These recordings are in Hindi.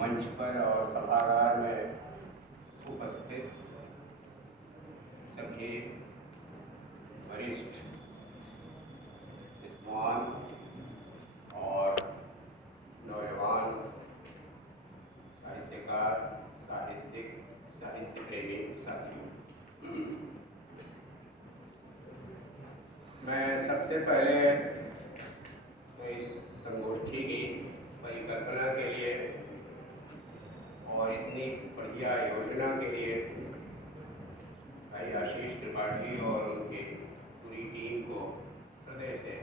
मंच पर और सभागार में उपस्थित सभी वरिष्ठ विद्वान और नौजवान साहित्यकार, साहित्य प्रेमी साथियों, मैं सबसे पहले तो इस संगोष्ठी की परिकल्पना के लिए और इतनी बढ़िया योजना के लिए भाई आशीष त्रिपाठी और उनकी पूरी टीम को हृदय से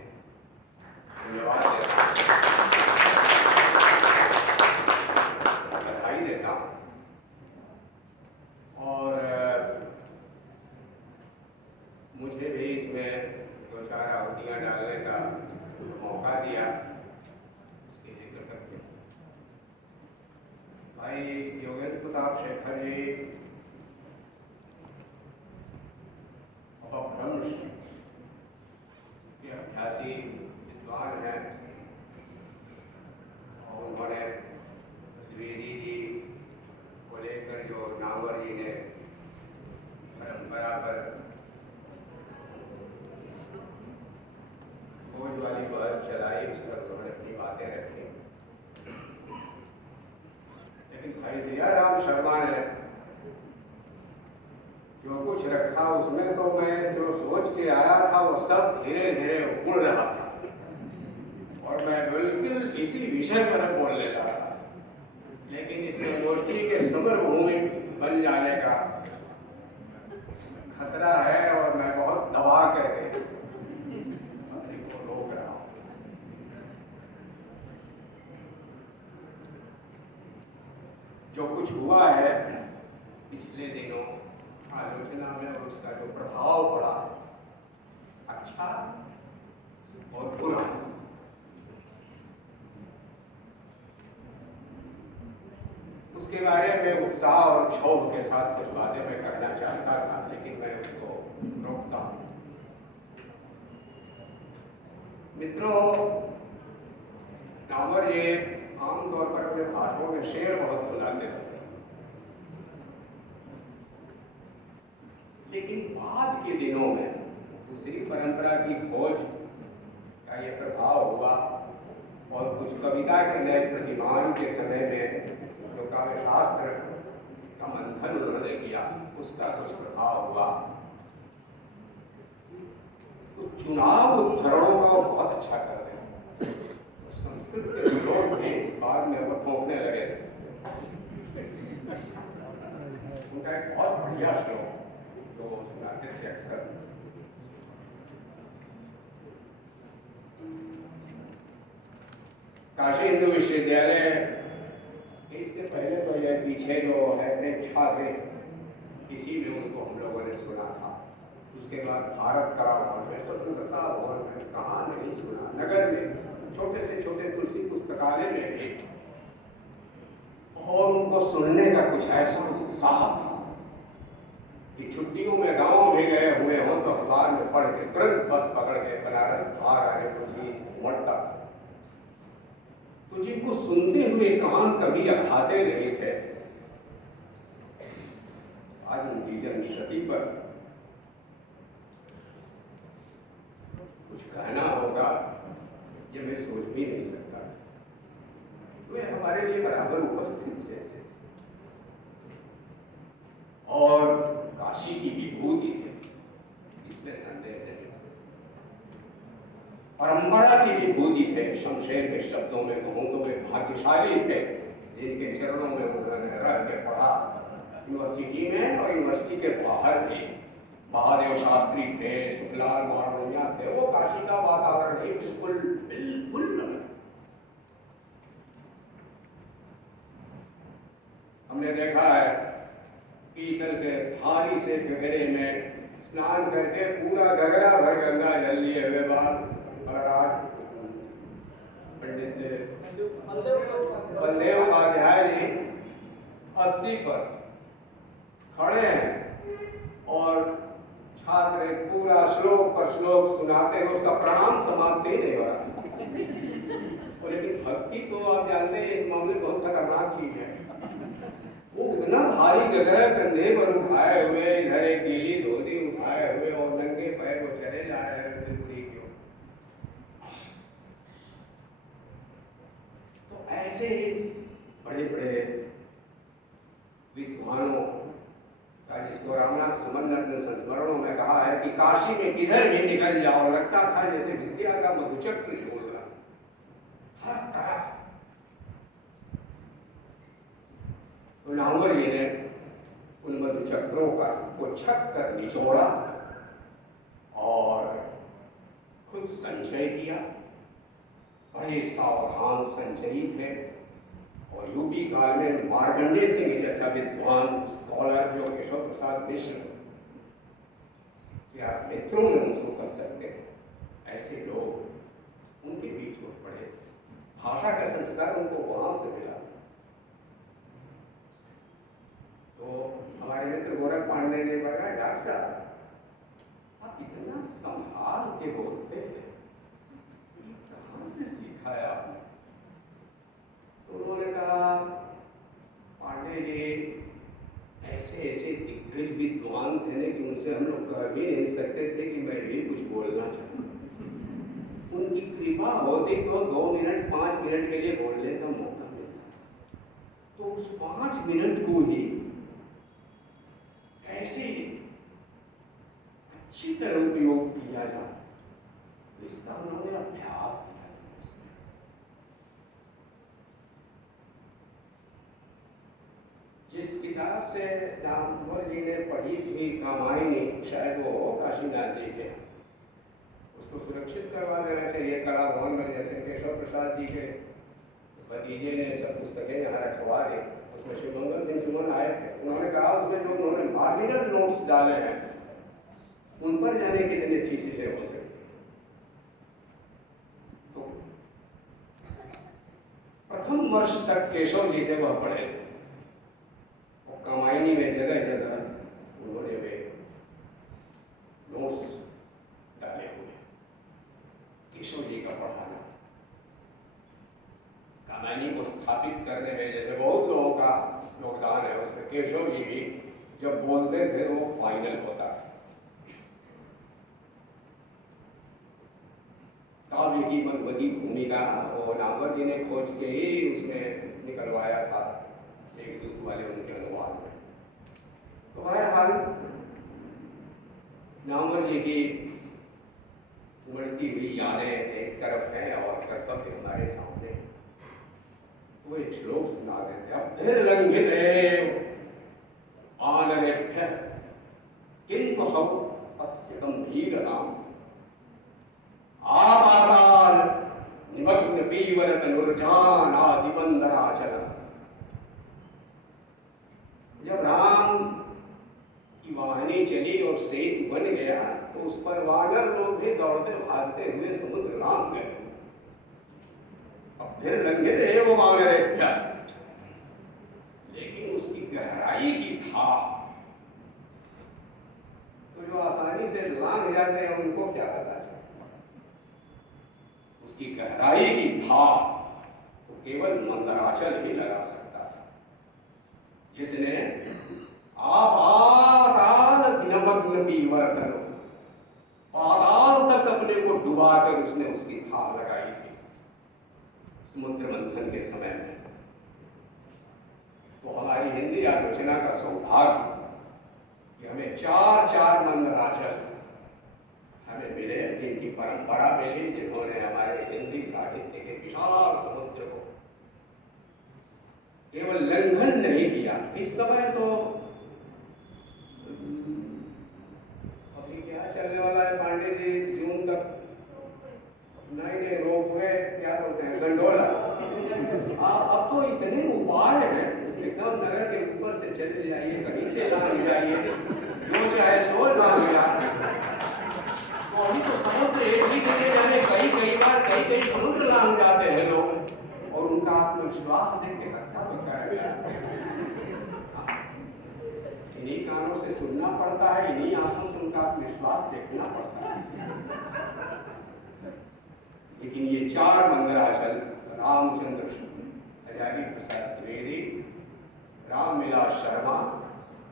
धन्यवाद देता हूँ, बधाई देता हूँ। और मुझे भी इसमें दो चार आहुतियाँ डालने का मौका दिया, इसके जिक्र करके भाई योगेंद्र प्रताप शेखर जी अपभ्रंश के अभ्यासी विद्वान हैं और उन्होंने द्विवेदी जी को लेकर जो नावर जी ने परंपरा पर खोज वाली बहस चलाई, इस पर उन्होंने अपनी बातें रखी। लेकिन भाई जियाराम शर्मा ने जो कुछ रखा उसमें तो मैं जो सोच के आया था वो सब धीरे धीरे उड़ रहा था और मैं बिल्कुल इसी विषय पर बोलने लगा था, लेकिन इस संगोष्ठी के समर भूमि बन जाने का खतरा है और मैं बहुत दबा करके अपने को रोक रहा हूं। जो कुछ हुआ है पिछले दिनों आलोचना में और उसका जो प्रभाव पड़ा, अच्छा और बुरा, उसके बारे में उत्साह और क्षोभ के साथ कुछ बातें मैं करना चाहता था, लेकिन मैं उसको रोकता हूं। मित्रों, नावर ये आमतौर पर अपने भाषणों में शेर बहुत सुनाते थे, लेकिन बाद के दिनों में दूसरी परंपरा की खोज का ये प्रभाव हुआ और कुछ कविता के नए प्रतिमान के समय में जो काव्य शास्त्र का मंथन उन्होंने किया, उसका कुछ प्रभाव हुआ। तो चुनाव उद्धरणों का बहुत अच्छा करते हैं। संस्कृत के श्लोक में बाद में वो ठोकने लगे, उनका एक बहुत बढ़िया श्लोक जो सुनाते थे अक्सर, काशी हिंदू विश्वविद्यालय, इससे पहले तो यह पीछे जो है प्रेक्षा थे, इसी में उनको हम लोगों ने सुना था। उसके बाद भारत कला भवन में, स्वतंत्रता भवन में, कहाँ नहीं सुना, नगर में, छोटे से छोटे तुलसी पुस्तकालय में भी, और उनको सुनने का कुछ ऐसा उत्साह था कि छुट्टियों में गांव भी गए हुए हों तो अखबार में पढ़ के तुरंत बस पकड़ के बनारस बाहर आने को भी मोड़ता। तो जिनको सुनते हुए कान कभी अखाते नहीं थे, आज उनकी जन्मशती पर कुछ कहना होगा, ये मैं सोच भी नहीं सकता। वे हमारे लिए बराबर उपस्थित जैसे, और काशी की विभूति थे, इसमें संदेह नहीं। परंपरा की विभूति थे, शमशेर के शब्दों में कहूं तो वे भाग्यशाली थे जिनके चरणों में उन्होंने रह के पढ़ा, यूनिवर्सिटी में और यूनिवर्सिटी के बाहर भी। महादेव शास्त्री थे, शुक्लाल मारवणिया थे, वो काशी का वातावरण ही बिल्कुल बिल्कुल अलग। हमने देखा है पीतल के भारी से गहरे में स्नान करके पूरा गगरा भर गंगा जल लिए हुए बाद, और आज पंडित बलदेव उपाध्याय जी 80 पर खड़े हैं और छात्र एक पूरा श्लोक पर श्लोक सुनाते हैं, उसका प्रणाम समाप्त ही नहीं हो रहा। तो लेकिन भक्ति तो आप जानते हैं इस मामले में बहुत खतरनाक चीज है। वो इतना भारी गगरा कंधे पर उठाए हुए, इधर एक गीली धोती उठाए हुए और नंगे पैर वो चले जा रहे हैं त्रिपुरी की ओर। तो ऐसे बड़े बड़े विद्वानों का, जिसको रामनाथ सुमन ने अपने संस्मरणों में कहा है कि काशी में किधर भी निकल जाओ लगता था जैसे विद्या का मधुचक्र झूल रहा, हर तरफ। तो नामवर जी ने उन मधुचक्रों का को छक कर निचोड़ा और खुद संचय किया। बड़े सावधान संचयी थे और यूपी काल में मार्कंडेय सिंह जैसा विद्वान स्कॉलर जो केशव प्रसाद मिश्र या मित्रों में उसको कर सकते हैं, ऐसे लोग उनके बीच उठ पड़े। भाषा का संस्कार उनको वहां से मिला। तो हमारे मित्र गोरख पांडे ने बताया, डॉक्टर साहब आप इतना संभाल के बोलते हैं, कहाँ से सीखा है आपने? तो उन्होंने कहा, पांडे जी ऐसे ऐसे दिग्गज विद्वान थे कि उनसे हम लोग कह भी नहीं सकते थे कि मैं भी कुछ बोलना चाहूँ। उनकी कृपा होती तो 2 मिनट 5 मिनट के लिए बोलने का मौका मिलता, तो उस 5 मिनट को ही कैसे अच्छी तरह उपयोग किया जाए, इसका उन्होंने अभ्यास किया। जिस किताब से नामवर जी ने पढ़ी थी कामायनी, शायद वो काशीनाथ जी के, उसको सुरक्षित करवा देना चाहिए। कला भवन में जैसे केशव प्रसाद जी के भतीजे ने सब पुस्तकें यहाँ रखवा दी। उसमें शिवमंगल सिंह सुमन आए थे, उन्होंने कहा उसमें जो उन्होंने मार्जिनल नोट्स डाले हैं उन पर जाने कितने थीसिसें हो सकती। तो प्रथम वर्ष तक केशव जी से वह पढ़े थे। कामायनी में जगह जगह उन्होंने वे नोट्स डाले हुए। केशव जी का पढ़ाना, कामायनी को स्थापित करने में जैसे बहुत लोगों का योगदान है, उसमें केशव जी भी जब बोलते थे वो फाइनल होता है। काव्य की मधुमती भूमिका वो नामवर जी ने खोज के ही उसमें निकलवाया था, एक दूत वाले उनके अनुवाद में। तो बहरहाल नामवर जी की उमड़ती हुई यादें एक तरफ हैं और कर्तव्य हमारे सामने। तो एक श्लोक सुना देते, अभ्यर्लंघित आनरेभ्यः किन्वसौ अस्य गंभीरताम् आपाताल निमग्न पीवरत नुर्जानाति मंदराचलम्। जब राम की वाहनी चली और सेतु बन गया तो उस पर वानर लोग भी दौड़ते भागते हुए समुद्र लांघ गए। अब फिर लंघित है वो वानरेभ्यः, लेकिन उसकी गहराई की था। तो जो आसानी से लांघ जाते हैं उनको क्या पता चलता, उसकी गहराई की था तो केवल मंदराचल ही लगा सकता था, जिसने आपाताल नमग्न पीवरतन, पाताल तक अपने को डुबाकर उसने उसकी था लगाई थी समुद्र मंथन के समय में। तो हमारी हिंदी आलोचना का सौभाग्य कि हमें 4 मंदराचल हमें मिले, जिनकी परंपरा मिली, जिन्होंने हमारे हिंदी साहित्य के विशाल समुद्र को केवल लंघन नहीं किया। इस समय तो अभी क्या चलने वाला है पांडे जी, जून तक नहीं रोपवे क्या बोलते हैं, गंडोला। अब तो इतने उपाय हैं, एकदम नगर के ऊपर से चले जाइए, कहीं से लांघ जाइए, जो चाहे सो लांघ जाए। तो अभी तो समुद्र एक ही जगह जाने कई बार कई समुद्र लांघ जाते हैं लोग, और उनका आत्मविश्वास देख के हट्टा होता है। इन्हीं कानों से सुनना पड़ता है, इन्हीं आंखों से उनका आत्मविश्वास देखना पड़ता है। लेकिन ये 4 मंदराचल रामचंद्र शुक्ल, हजारी प्रसाद द्विवेदी, रामविलास शर्मा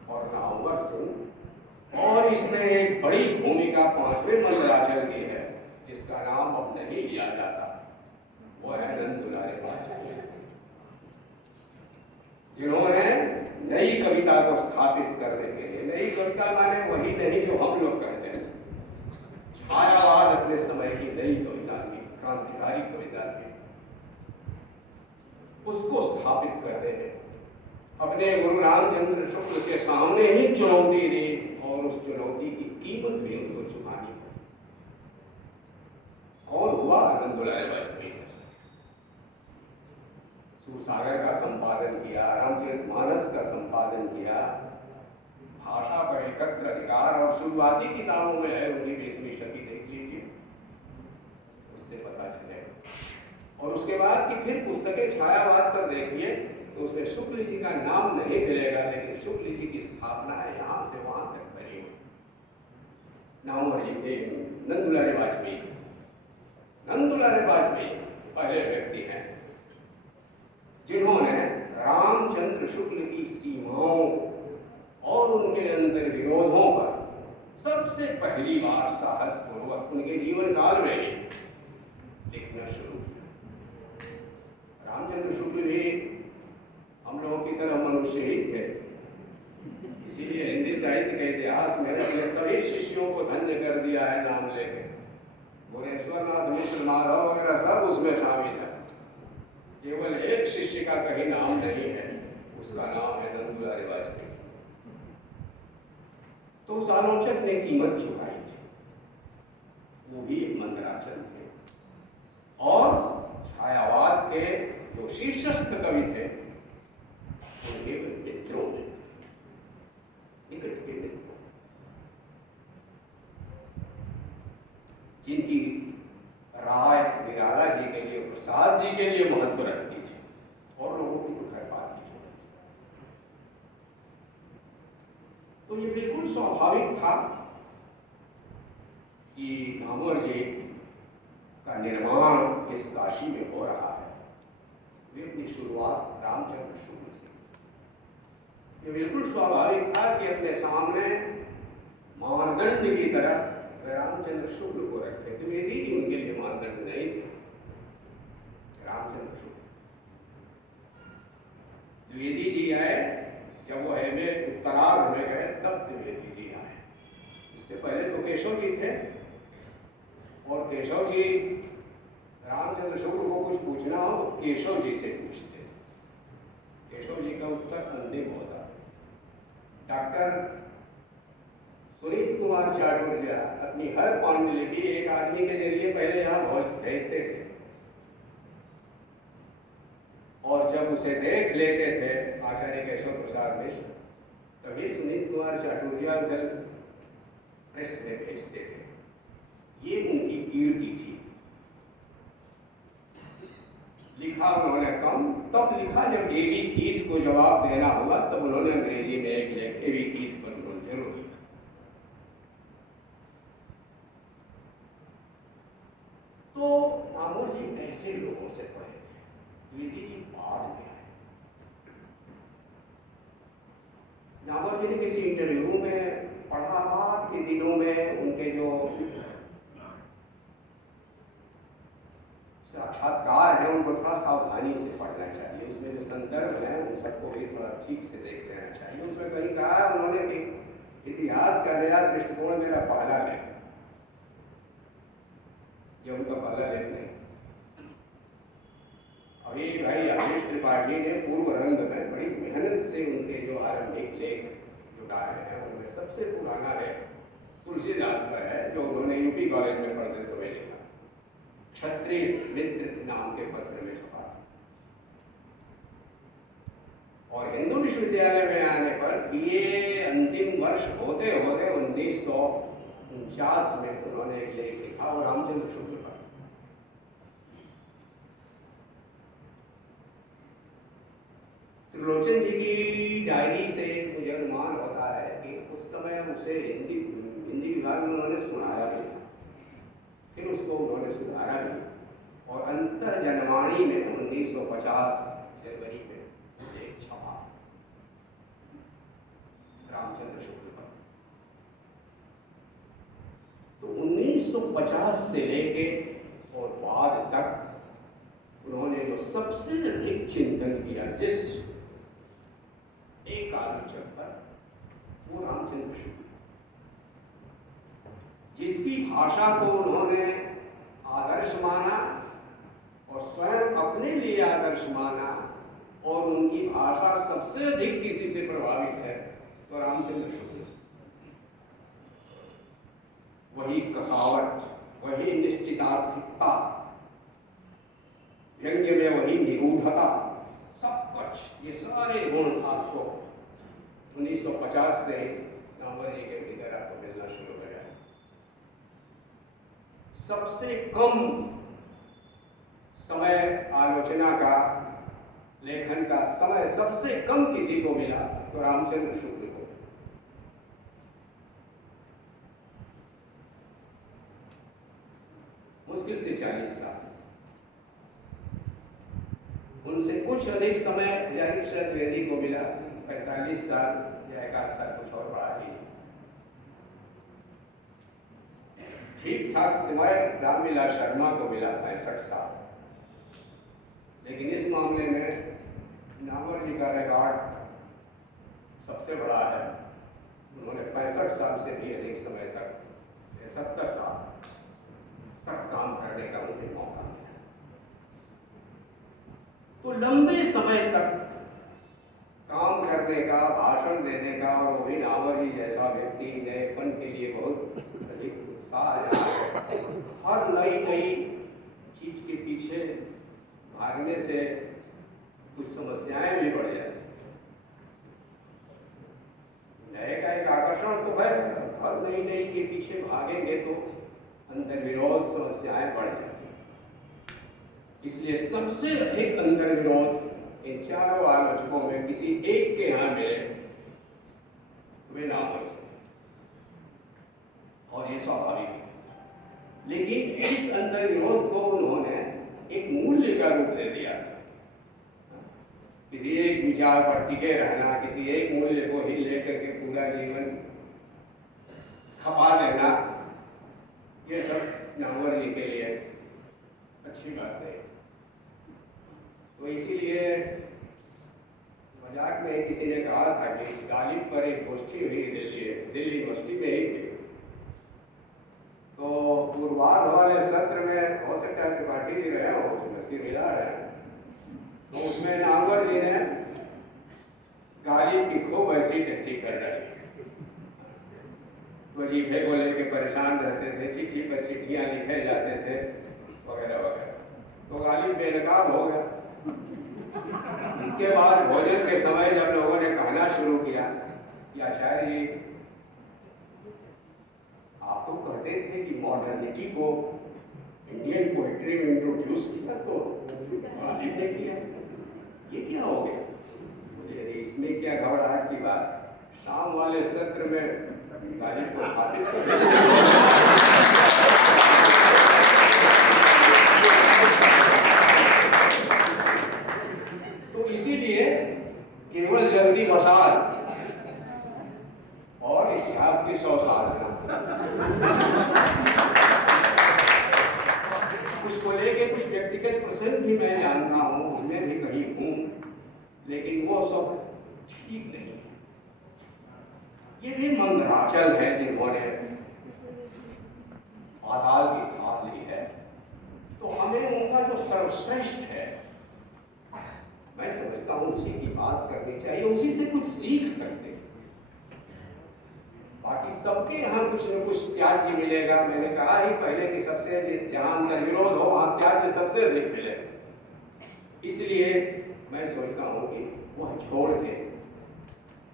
और नामवर सिंह। और इसमें एक बड़ी भूमिका 5वें मंदराचल की है जिसका नाम अब नहीं लिया जाता, वो है नंद दुलारे वाजपेयी, जिन्होंने नई कविता को स्थापित करने के लिए, नई कविता माने वही नहीं जो हम लोग कहते हैं, छायावाद अपने समय की नई कविता की, क्रांतिकारी कविता की, उसको स्थापित कर रहे हैं। अपने गुरु रामचंद्र शुक्ल के सामने ही चुनौती दी और उस चुनौती की कीमत भी उनको चुकानी पड़ी। कौन हुआ नंद दुलारे वाजपेयी? सूरसागर का संपादन किया, रामचरितमानस का संपादन किया, भाषा पर एकत्र अधिकार, और शुरुआती किताबों में है उनकी 20वीं शती, देख लीजिए, उससे पता चलेगा। और उसके बाद की फिर पुस्तकें छायावाद पर देखिए तो उसमें शुक्ल जी का नाम नहीं मिलेगा, लेकिन शुक्ल जी की स्थापना है यहां से वहां तक बनी हुई। नामवर जी के नंद दुलारे वाजपेयी, नंद दुलारे वाजपेयी पहले व्यक्ति हैं जिन्होंने रामचंद्र शुक्ल की सीमाओं और उनके अंतर विरोधों पर सबसे पहली बार साहस पूर्वक उनके जीवन काल में ही लिखना शुरू किया। रामचंद्र शुक्ल भी हम लोगों की तरह मनुष्य ही थे, इसीलिए हिंदी साहित्य के इतिहास में उन्हें सभी शिष्यों को धन्य कर दिया है नाम लेके। भुवनेश्वर नाथ मिश्र, माधव वगैरह सब उसमें शामिल है। केवल एक शिष्य का कहीं नाम नहीं है, उसका नाम है नंद दुलारे वाजपेयी। तो उस आलोचक ने कीमत चुकाई थी, वो भी एक मंदराचल थे। और छायावाद के जो शीर्षस्थ कवि थे उनके मित्रों में, निकट के मित्रों, जिनकी राय निराला जी के लिए, प्रसाद जी के लिए महत्व रखती थी, और लोगों की तो खैर बात ही छोड़। तो ये बिल्कुल स्वाभाविक था कि कांवर जी का निर्माण जिस काशी में हो रहा है, वे अपनी शुरुआत रामचंद्र शुक्ल से। ये बिल्कुल स्वाभाविक था कि अपने सामने मानदंड की तरह रामचंद्र शुक्ल को रखे। द्विवेदी जी उनके लिए मानदंड नहीं थे, रामचंद्र शुक्ल। द्विवेदी जी आए जब वो एमए उत्तरार्ध में गए, तब द्विवेदी जी आए। उससे पहले तो केशव जी थे, और केशव जी रामचंद्र शुक्ल को कुछ पूछना हो तो केशव जी से पूछते। केशव जी का उत्तर अंतिम होता। डॉक्टर सुनीत कुमार चाटुर्या अपनी हर पांडुलिपि एक आदमी के जरिए पहले यहां भेजते थे, और जब उसे देख लेते थे आचार्य केशव प्रसाद मिश्र, तभी सुनीत कुमार चाटुर्या उधर प्रेस में भेजते थे। ये उनकी कीर्ति थी। लिखा उन्होंने कम, तब लिखा जब एवी कीथ को जवाब देना हुआ, तब उन्होंने अंग्रेजी में एक लेख एवी कीथ पर उन्होंने जरूर लिखा। तो नामवर जी ऐसे लोगों से पढ़े थे, द्विवेदी जी बाद में आए। नामवर जी ने किसी इंटरव्यू में पढ़ा, बाद के दिनों में उनके जो साक्षात्कार है उनको थोड़ा सावधानी से पढ़ना चाहिए। उसमें जो संदर्भ है उन सबको भी थोड़ा ठीक से देख लेना चाहिए। उसमें कहीं कहा है उन्होंने कि इतिहास का नया दृष्टिकोण मेरा पहला लेख है, ये उनका पहला लेख नहीं। अभी भाई अमीश त्रिपाठी ने पूर्व रंग में बड़ी मेहनत से उनके जो आरंभिक लेख जुटाए हैं, उनमें सबसे पुराना लेख तुलसीदास का है, जो उन्होंने यूपी कॉलेज में पढ़ते समय लिखा, क्षत्रिय मित्र नाम के पत्र में छपा। और हिंदू विश्वविद्यालय में आने पर ये अंतिम वर्ष होते होते 1949 में उन्होंने एक लेख लिखा, और रामचंद्र शुक्ल पर। त्रिलोचन जी की डायरी से मुझे अनुमान होता है कि उस समय उसे हिंदी विभाग में उन्होंने सुनाया भी था, फिर उसको उन्होंने सुधारा भी। और अंतर जनवाणी में 1950 जनवरी में एक छपा रामचंद्र शुक्ल पर। तो 1950 से लेके और बाद तक उन्होंने जो सबसे अधिक चिंतन किया जिस एक आलोचक पर, वो रामचंद्र शुक्ल, जिसकी भाषा को उन्होंने आदर्श माना और स्वयं अपने लिए आदर्श माना, और उनकी भाषा सबसे अधिक किसी से प्रभावित है तो रामचंद्र शुक्ल। वही कसावट, वही निश्चितार्थकता, व्यंग्य में वही निगूढ़ता, सब कुछ ये सारे गुण आपको 1950 से नामवर जी के भीतर आपको मिलना शुरू हो गया। सबसे कम समय आलोचना का, लेखन का समय सबसे कम किसी को मिला तो रामचंद्र शुक्ल को। मुश्किल से 40 साल। उनसे कुछ अधिक समय हजारीशरद द्विवेदी को मिला, 45 साल या एक आध साल कुछ और बढ़ा ही। ठीक ठाक समय रामविलास शर्मा को मिला, 65 साल। लेकिन इस मामले में नामवर जी का रिकॉर्ड सबसे बड़ा है। उन्होंने 65 साल से भी अधिक समय तक, 70 साल तक काम करने का मुझे मौका मिला। तो लंबे समय तक काम करने का, भाषण देने का, और वही नामवर जी जैसा व्यक्ति नएपन के लिए बहुत अधिक उत्साह, हर नई चीज के पीछे भागने से कुछ समस्याएं भी बढ़ जाती। नए का एक आकर्षण तो है, हर नई के पीछे भागेंगे तो अंतर्विरोध, समस्याएं बढ़ जाती। इसलिए सबसे अधिक अंतर्विरोध इन चारों आलोचकों में किसी एक के यहां मिले, वे नामवर से, और ये स्वाभाविक है। लेकिन इस अंतर्विरोध को उन्होंने एक मूल्य का रूप दे दिया। किसी एक विचार पर टिके रहना, किसी एक मूल्य को ही लेकर के पूरा जीवन खपा देना, ये सब नामवर जी के लिए अच्छी बात है। तो इसीलिए मजाक में किसी ने कहा था कि गालिब पर एक गोष्ठी हुई दिल्ली यूनिवर्सिटी में ही हुई। तो पूर्वार्ध वाले सत्र में हो सकता है त्रिपाठी जी रहे हो, उसमें सिर हिला रहे हैं। तो उसमें नामवर जी ने गालिब की खूब ऐसी टैक्सी कर डाली। वजीफे को लेकर परेशान रहते थे, चिट्ठी पर चिट्ठियां लिखे जाते थे, वगैरह वगैरह। तो गालिब बेनकाब हो गया। इसके बाद भोजन के समय जब लोगों ने कहना शुरू किया कि आचार्य जी, आप तो कहते थे कि मॉडर्निटी को इंडियन पोइट्री में इंट्रोड्यूस किया, तो गालिब ने किया, ये क्या हो गया? मुझे इसमें क्या घबराहट की बात। शाम वाले सत्र में गालिब को स्थापित कर तो इसीलिए केवल जल्दी मसाल और इतिहास की 100 साल उसको लेके कुछ व्यक्तिगत प्रसंग भी मैं जानता हूं, उसमें भी कहीं हूं, लेकिन वो सब ठीक नहीं है। ये भी मंदराचल है जिन्होंने पाताल की थाप ली है। तो हमें उनका जो सर्वश्रेष्ठ है, मैं समझता हूं उसी की बात करनी चाहिए, उसी से कुछ सीख सकते हैं। बाकी सबके यहाँ कुछ न कुछ त्याज्य मिलेगा। मैंने कहा ही पहले कि सबसे जहां अंतर्विरोध हो वहां त्याज्य सबसे अधिक मिलेगा। इसलिए मैं सोचता हूं कि वह छोड़ के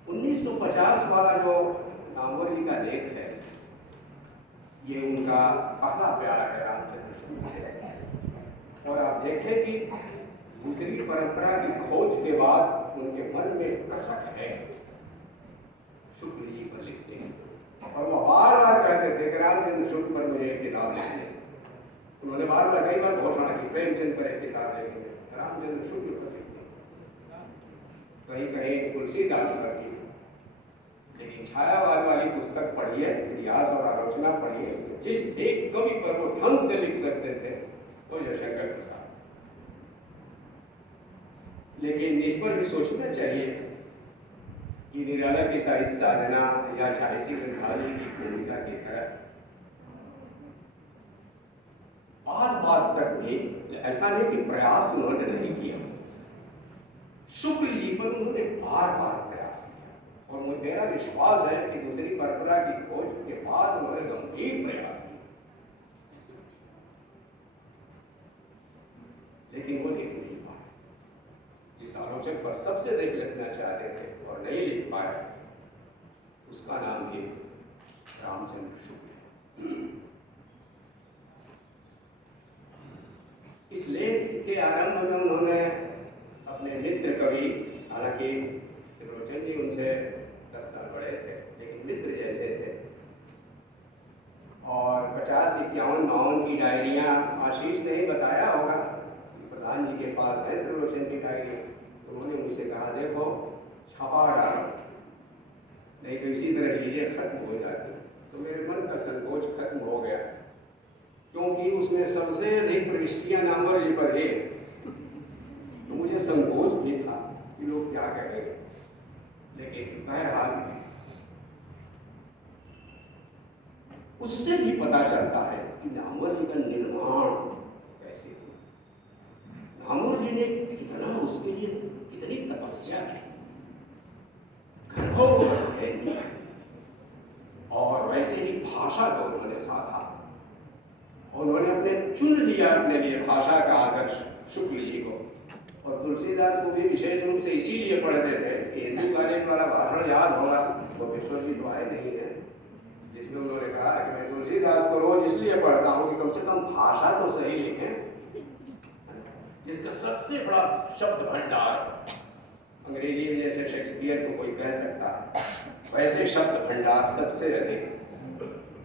1950 वाला जो नामवर जी का लेख है, ये उनका पहला प्यार है रामचंद्र शुक्ल से। और आप देखें कि दूसरी परंपरा की खोज के बाद उनके मन में कसक है शुक्ल जी पर लिखते हैं, और वो बार बार कहते थे कि रामचंद्र शुक्ल पर मुझे एक किताब लिखनी। उन्होंने बार बार कई बार घोषणा की प्रेमचंद पर एक किताब लिखेंगे, रामचंद्र शुक्ल पर लिखेंगे, कहीं कहीं तुलसीदास पर की। लेकिन छायावाद वाली पुस्तक पढ़िए, इतिहास और आलोचना पढ़िए, तो जिस एक कवि पर वो ढंग से लिख सकते थे वो जयशंकर प्रसाद। लेकिन इस पर भी सोचना चाहिए कि निराला की साहित्य साधना या झांसी ग्रंथालय की भूमिका की तरह बात तक भी ऐसा नहीं कि प्रयास उन्होंने नहीं किया, शुक्ल जी पर उन्होंने बार बार प्रयास किया और मेरा विश्वास है कि दूसरी परंपरा की खोज के बाद उन्होंने गंभीर प्रयास किया, लेकिन वो लिख नहीं पाए। जिस आलोचक पर सबसे अधिक लिखना चाहते थे और नहीं लिख पाए, उसका नाम भी रामचंद्र शुक्ल। इस लेख के आरंभ में उन्होंने अपने मित्र कवि, हालांकि त्रिलोचन जी उनसे 10 साल बड़े थे, लेकिन मित्र जैसे थे, और 50-51-52 की डायरियां आशीष ने ही बताया होगा कि प्रधान जी के पास है त्रिलोचन की डायरी। तो उन्होंने मुझसे कहा, देखो छपा डालो, नहीं तो इसी तरह चीजें खत्म हो जाती। तो मेरे मन का संकोच खत्म हो गया, क्योंकि उसमें सबसे अधिक प्रविष्टियां नामवर जी पर है। तो मुझे संकोच भी था कि लोग क्या कहेंगे, लेकिन बहरहाल उससे भी पता चलता है कि नामवर जी का निर्माण कैसे हुआ। नामवर जी ने कितना उसके लिए कितनी तपस्या की, घरों को अध्ययन किया, और वैसे ही भाषा को उन्होंने साधा। उन्होंने अपने चुन लिया अपने लिए भाषा का आदर्श शुक्ल जी को, और तुलसीदास को भी विशेष रूप से इसीलिए पढ़ते थे कि हिंदी वाले वाला भाषण याद होगा। वो विश्वर की दुआएं नहीं है जिसमें उन्होंने कहा कि मैं तुलसीदास को रोज इसलिए पढ़ता हूँ कि कम से कम भाषा तो सही लिखें, जिसका सबसे बड़ा शब्द भंडार अंग्रेजी में जैसे शेक्सपियर को कोई कह सकता है, वैसे शब्द भंडार सबसे अधिक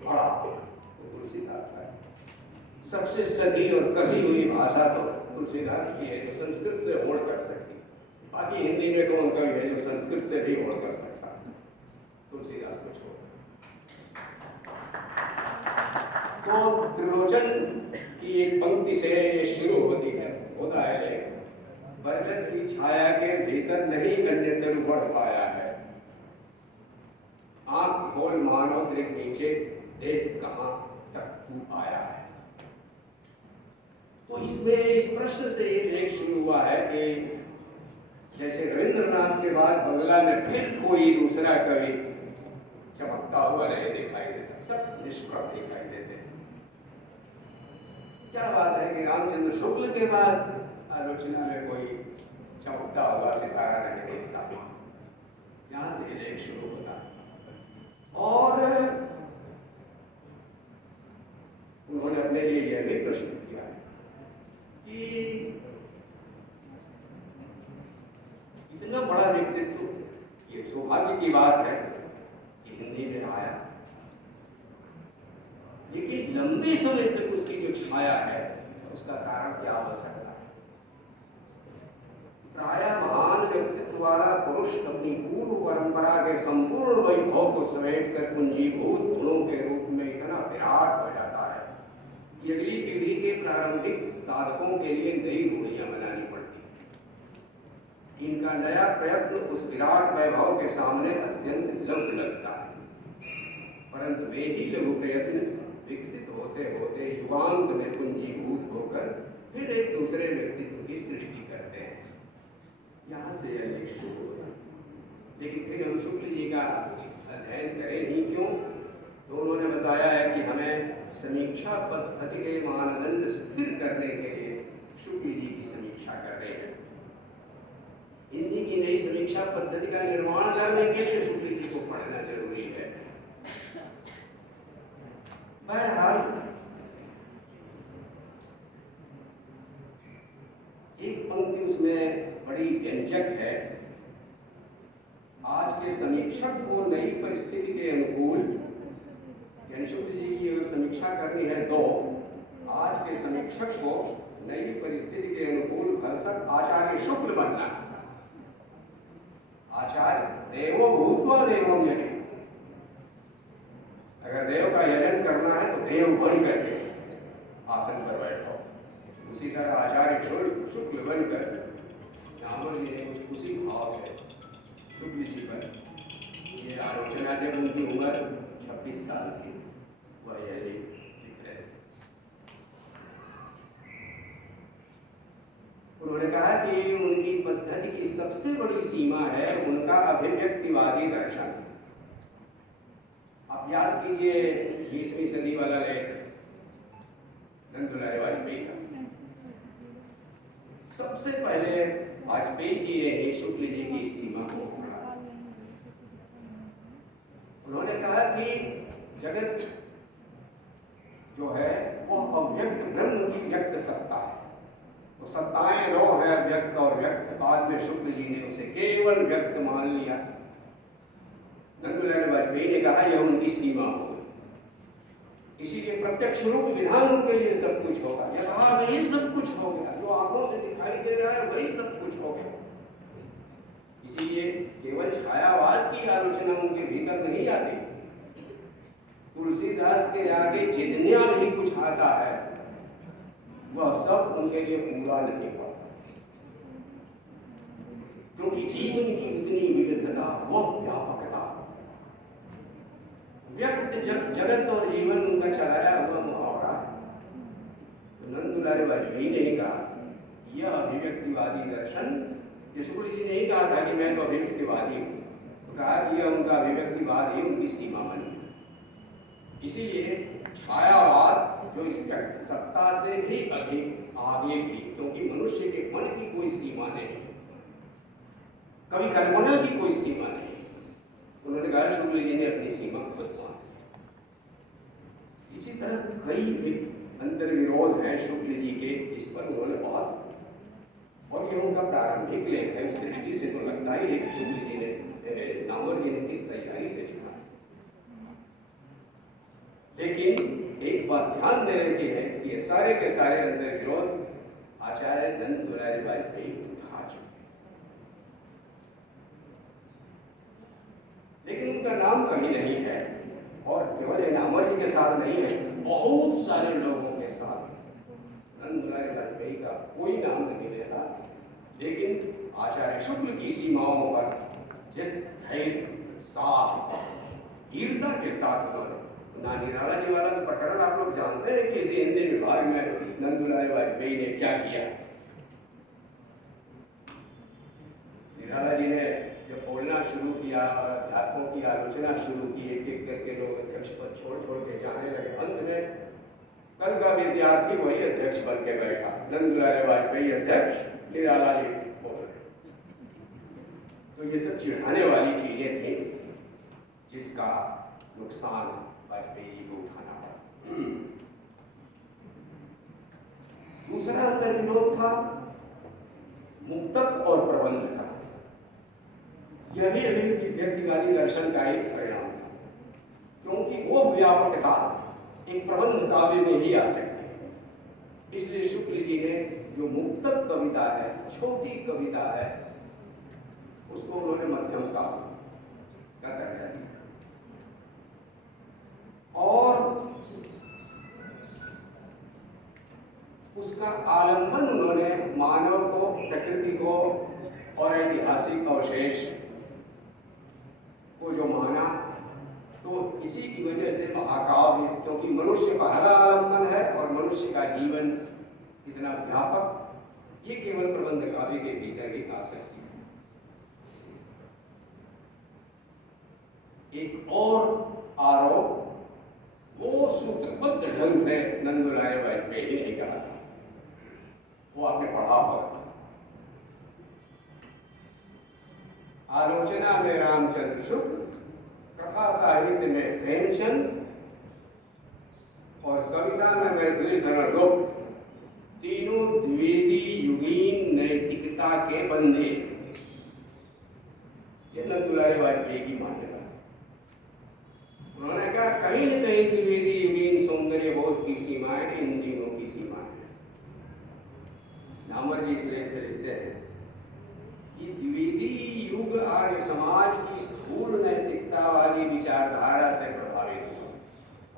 बड़ा तो तुलसीदास का है। सबसे सदी और कसी हुई भाषा तो तुलसीदास की है, जो संस्कृत से होड़ कर सकती। बाकी हिंदी में कौन कवि है जो संस्कृत से भी होड़ कर सकता है, तुलसीदास को छोड़। तो त्रिलोचन की एक पंक्ति से ये शुरू होती है, होता है लेख, बरगद की छाया के भीतर नहीं गण्य तरु बढ़ पाया है, आंख खोल मानो दृग नीचे देख कहां तक तू आया है। तो इसमें इस प्रश्न से ये लेख शुरू हुआ है कि जैसे रविंद्रनाथ के बाद बंगला में फिर कोई दूसरा कवि चमकता हुआ नहीं दिखाई देता, सब निष्प्रभ दिखाई देते। क्या बात है कि रामचंद्र शुक्ल के बाद आलोचना में कोई चमकता हुआ सितारा नहीं दिखता। यहां से लेख शुरू होता है, और उन्होंने अपने लिए यह भी प्रश्न किया है कि इतना बड़ा व्यक्तित्व, ये सौभाग्य की बात है कि हिंदी में आया, लेकिन लंबे समय तक उसकी जो छाया है उसका कारण क्या हो सकता है। प्रायः महान व्यक्तित्व वाला पुरुष अपनी पूर्व परंपरा के संपूर्ण वैभव को समेट कर पूंजीभूत गुणों के रूप में इतना विराट हो जाता है कि अगली पीढ़ी के प्रारंभिक साधकों के लिए नई रूढ़ियां बनानी पड़ती। इनका नया प्रयत्न उस विराट वैभव के सामने अत्यंत लघु लगता है, परंतु वे ही लघु प्रयत्न विकसित होते होते युगांत में पूंजीभूत होकर फिर एक दूसरे व्यक्तित्व की सृष्टि करते हैं। यहाँ से यह लेख शुरू होता है। लेकिन फिर हम शुक्ल जी का अध्ययन करें ही क्यों, तो उन्होंने बताया है कि हमें समीक्षा पद्धति के मानदंड स्थिर करने के लिए शुक्ल जी की समीक्षा कर रहे हैं। हिंदी की नई समीक्षा पद्धति का निर्माण करने के लिए शुक्ल जी को पढ़ना जरूरी है। बहरहाल एक पंक्ति उसमें बड़ी व्यंजक है। आज के समीक्षक को नई परिस्थिति के अनुकूल, यानी शुक्ल जी की अगर समीक्षा करनी है तो आज के समीक्षक को नई परिस्थिति के अनुकूल भरसक आचार्य शुक्ल बनना है। आचार्य देवो भूत्वा देवम यजन, अगर देव का यजन करना है तो देव बन करके आसन पर बैठो। उसी तरह आचार्य शुक्ल बनकर नामर जी ने कुछ उसी भाव से शुक्ल जी पर ये आलोचना, जब उनकी उम्र 26 साल थी, वह यही लिख रहे थे। उन्होंने कहा कि उनकी पद्धति की सबसे बड़ी सीमा है उनका अभिव्यक्तिवादी दर्शन। आप याद कीजिए 20वीं सदी वाला लेख नंद दुलारे वाजपेयी का। सबसे पहले वाजपेयी जी ने ही शुक्ल जी की सीमा को पकड़ा। उन्होंने कहा कि जगत जो है वो अव्यक्त ब्रह्म की व्यक्त सत्ता है। तो सत्ताएं दो है, व्यक्त और व्यक्त। बाद में शुक्ल जी ने उसे केवल व्यक्त मान लिया। नंद दुलारे वाजपेयी ने कहा यह उनकी सीमा हो गई। इसीलिए प्रत्यक्ष रूप विधान उनके लिए सब कुछ होगा। यथार्थ ये सब कुछ हो गया, जो आंखों से दिखाई दे रहा है वही सब कुछ हो गया। इसीलिए केवल छायावाद की आलोचना उनके भीतर नहीं आती। तुलसीदास के आगे जितना भी कुछ आता है वह सब उनके लिए पूरा नहीं हुआ, क्योंकि जीवन की उतनी विविधता, वह व्यापकता, व्यक्त जगत और जीवन उनका चलाया हुआ मुहावरा है। तो नंद दुलारे वाजपेयी ने ही कहा यह अभिव्यक्तिवादी दर्शन, ये शुक्ल जी ने ही कहा था कि मैं तो अभिव्यक्तिवादी हूँ, तो कहा कि यह उनका अभिव्यक्तिवाद ही उनकी सीमा बनी। इसीलिए छायावाद जो इस सत्ता से भी अधिक आगे भी, क्योंकि मनुष्य के मन की कोई सीमा नहीं, कभी कल्पना की कोई सीमा नहीं। उन्होंने कहा शुक्ल जी ने अपनी सीमा खुद मानी। इसी तरह कई अंतर्विरोध हैं शुक्ल जी के, जिस पर उन्होंने बहुत, और ये उनका प्रारंभिक लेख है। इस दृष्टि से तो लगता ही है कि शुक्ल जी ने, नामवर जी ने किस तैयारी से लिखा। लेकिन एक बात ध्यान देने की है कि ये सारे के सारे अंतर्विरोध आचार्य नंद दुलारे वाजपेयी उठा चुके, लेकिन उनका नाम कहीं नहीं है। और केवल नामवर जी के साथ नहीं है, बहुत सारे लोगों के साथ नंद दुलारे वाजपेयी का कोई नाम नहीं लेता। लेकिन आचार्य शुक्ल की सीमाओं पर जिस धैर्य, साफ, धीरता के साथ उन्होंने, निराला जी वाला तो प्रकरण आप लोग जानते हैं कि इसी हिंदी विभाग में नंद दुलारे वाजपेयी ने क्या किया। निराला जी ने जब बोलना शुरू किया और अध्यात्मों की आलोचना शुरू की, एक एक करके लोग अध्यक्ष पद छोड़ छोड़ के जाने लगे। अंत में कल का विद्यार्थी वही अध्यक्ष बन के बैठा, नंद दुलारे वाजपेयी अध्यक्ष, निराला जी बोल रहे। तो ये सब चिढ़ाने वाली चीजें थी, जिसका नुकसान वाजपेयी जी को उठाना पड़ा। दूसरा अंतर्विरोध था मुक्तक और प्रबंध का। यह भी अभिव्यक्तिवादी दर्शन का एक परिणाम था, क्योंकि वो व्यापकता एक प्रबंध काव्य में ही आ सकती है। इसलिए शुक्ल जी ने जो मुक्तक कविता है, छोटी कविता है, उसको उन्होंने मध्यम काव्य का दर्जा दिया। और उसका आलंबन उन्होंने मानव को, प्रकृति को और ऐतिहासिक अवशेष को जो माना, तो इसी की वजह से महाकाव्य, क्योंकि मनुष्य पहला आलंबन है और मनुष्य का जीवन इतना व्यापक, ये केवल प्रबंध काव्य के भीतर ही आ सकती है। एक और आरोप वो सूत्रबद्ध ढंग से नंद दुलारे वाजपेयी ने कहा था, वो आपने पढ़ा होगा। आलोचना में रामचंद्र शुक्ल, कथा साहित्य में प्रेमचंद और कविता में मैथिली शरण गुप्त, तीनों द्विवेदी युगीन नैतिकता के बंधे। ये नंद दुलारे वाजपेयी की मान्यता। उन्होंने कहा कहीं न कहीं द्विवेदी युगीन सौंदर्य बोध की सीमाएं इन तीनों की की सीमा है। नामवर जी इस लेख में लिखते हैं कि द्विवेदी युग आर्य समाज की स्थूल नैतिकता वाली विचारधारा से प्रभावित हुआ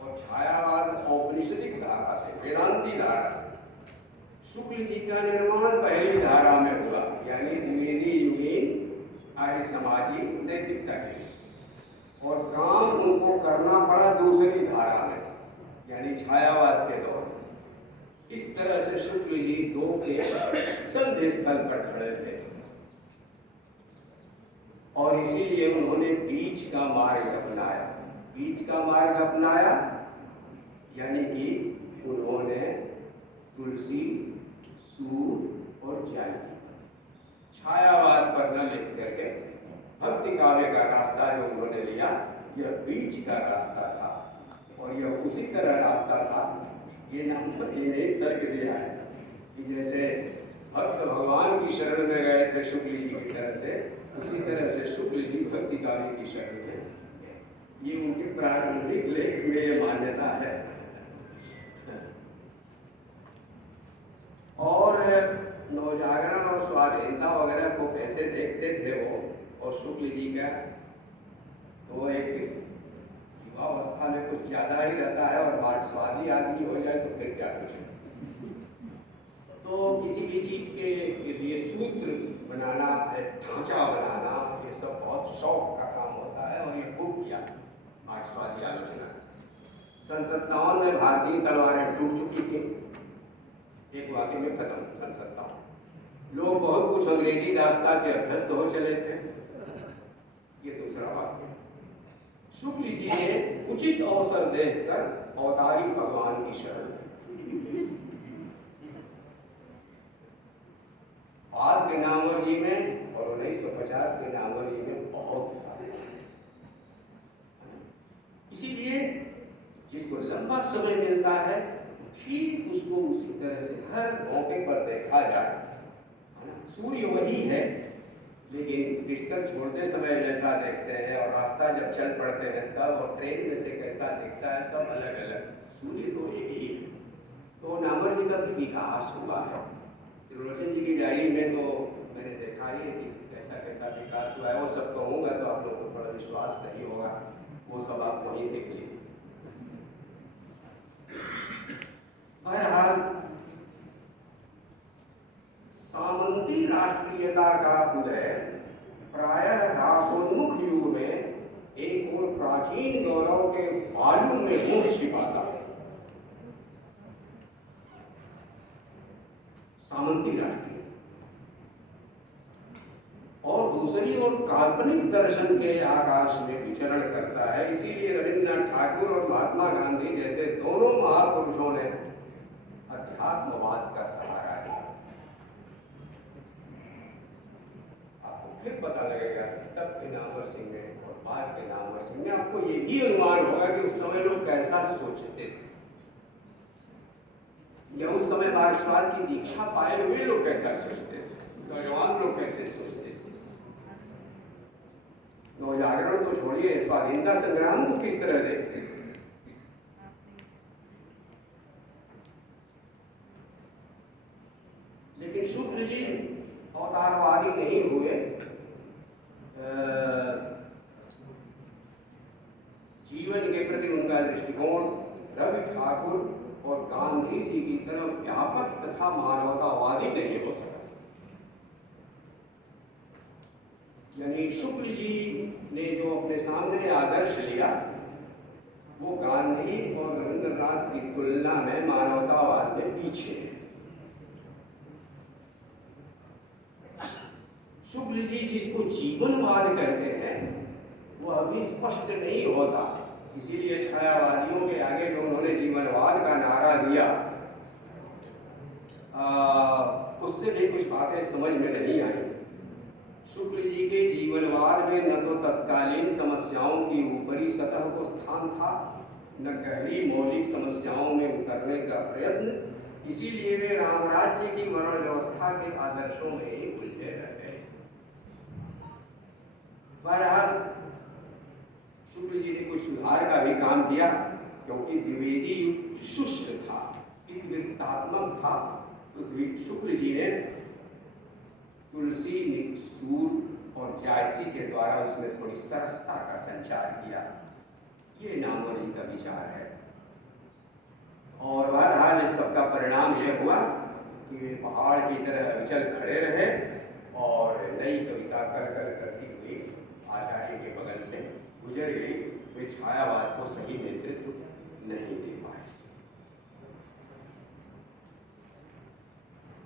और छायावाद औपनिषदिक धारा से, वेदांती धारा से। शुक्ल जी का निर्माण पहली धारा में हुआ, यानी द्विवेदी युगीन आर्य समाजी नैतिकता के लिए, और काम उनको करना पड़ा दूसरी धारा में, यानी छायावाद के दौर में। इस तरह से शुक्ल जी दो के संधि स्थल पर खड़े थे और इसीलिए उन्होंने बीच का मार्ग अपनाया। बीच का मार्ग अपनाया यानी कि उन्होंने तुलसी, सूर और जायसी, छायावाद पर न लिख करके भक्ति काव्य का रास्ता जो उन्होंने लिया, यह बीच का रास्ता था। और यह उसी तरह रास्ता था, ये नाम पर ये तर्क दिया है कि जैसे भक्त भगवान की शरण में गए थे शुक्ल जी की तरह से, उसी तरह से शुक्ल जी भक्ति काव्य की शरण में। ये उनके प्रारंभिक लेख में ये मान्यता है। और नवजागरण और स्वाधीनता वगैरह को कैसे देखते थे वो, और शुक्ल जी का तो एक युवावस्था में कुछ ज्यादा ही रहता है और मार्क्सवादी आदमी हो जाए तो फिर क्या कुछ है। तो किसी भी चीज के लिए सूत्र बनाना, ढांचा बनाना, ये सब बहुत शौक का काम होता है और ये खूब किया मार्क्सवादी आलोचना। सन 57 में भारतीय तलवारें टूट चुकी थी, एक वाक्य में खत्म सन 57। लोग बहुत कुछ अंग्रेजी दास्ता के अभ्यस्त हो चले थे, ये दूसरा वाक्य। शुक्ल जी ने उचित अवसर देखकर अवतारी भगवान की शरण बाद के नामवर जी में और 1950 के नामवर जी में बहुत सारे। इसीलिए जिसको लंबा समय मिलता है ठीक उसको उसी तरह से हर मौके पर देखा जाए। सूर्य वही है, लेकिन बिस्तर छोड़ते समय जैसा देखते हैं और रास्ता जब चल पड़ते हैं तब, और ट्रेन में से कैसा दिखता है, सब अलग अलग। सूर्य तो एक ही है। तो नामवर जी का भी विकास हुआ है। त्रिलोचन जी की डायरी में तो मैंने देखा ही है कि कैसा कैसा विकास हुआ है। वो सब कहूँगा तो आप लोगों को थोड़ा विश्वास नहीं होगा, वो सब आप वहीं देख लीजिए। बहरहाल सामंती राष्ट्रीयता का उदय प्रायः ह्रासोन्मुख युग में एक और प्राचीन गौरव के बालू में मुंह छिपाता है। सामंती राष्ट्रीय और दूसरी ओर काल्पनिक दर्शन के आकाश में विचरण करता है। इसीलिए रविन्द्रनाथ ठाकुर और महात्मा गांधी जैसे दोनों महापुरुषों ने अध्यात्मवाद का सहारा लिया। आपको फिर पता लगेगा तब के नामवर सिंह में और बाद के नामवर सिंह में आपको ये भी अनुमान होगा कि उस समय लोग कैसा सोचते थे, या उस समय मार्क्सवाद की दीक्षा पाए हुए लोग कैसा सोचते थे, नौजवान लोग कैसे सोचते थे। नवजागरण तो छोड़िए, स्वाधीनता संग्राम को किस तरह देखते थे। लेकिन शुक्ल जी अवतारवादी नहीं हुए, जीवन के प्रति उनका दृष्टिकोण रवि ठाकुर और गांधी जी की तरह व्यापक तथा मानवतावादी नहीं हो सका। यानी शुक्ल जी ने जो अपने सामने आदर्श लिया वो गांधी और रविंद्रनाथ की तुलना में मानवतावाद में पीछे है। शुक्ल जी जिसको जीवनवाद कहते हैं वो अभी स्पष्ट नहीं होता, इसीलिए छायावादियों के आगे जो उन्होंने जीवनवाद का नारा दिया उससे भी कुछ बातें समझ में नहीं आई। शुक्ल जी के जीवनवाद में न तो तत्कालीन समस्याओं की ऊपरी सतह को स्थान था, न गहरी मौलिक समस्याओं में उतरने का प्रयत्न। इसीलिए वे रामराज्य की वर्ण व्यवस्था के आदर्शों में ही उलझे रह गए। बहरहाल शुक्ल जी ने कुछ सुधार का भी काम किया, क्योंकि द्विवेदी युग शुष्क था, एक वृत्तात्मक था। तो शुक्ल जी ने तुलसी, सूर और जायसी के द्वारा उसमें थोड़ी सरसता का संचार किया। ये नामवर जी का विचार है। और बहरहाल इस सबका परिणाम यह हुआ कि वे पहाड़ की तरह अविचल खड़े रहे और नई कविता कर कर करती हुई आचार्य के बगल से गुजर गई। वे छायावाद को सही नेतृत्व नहीं दे पाए।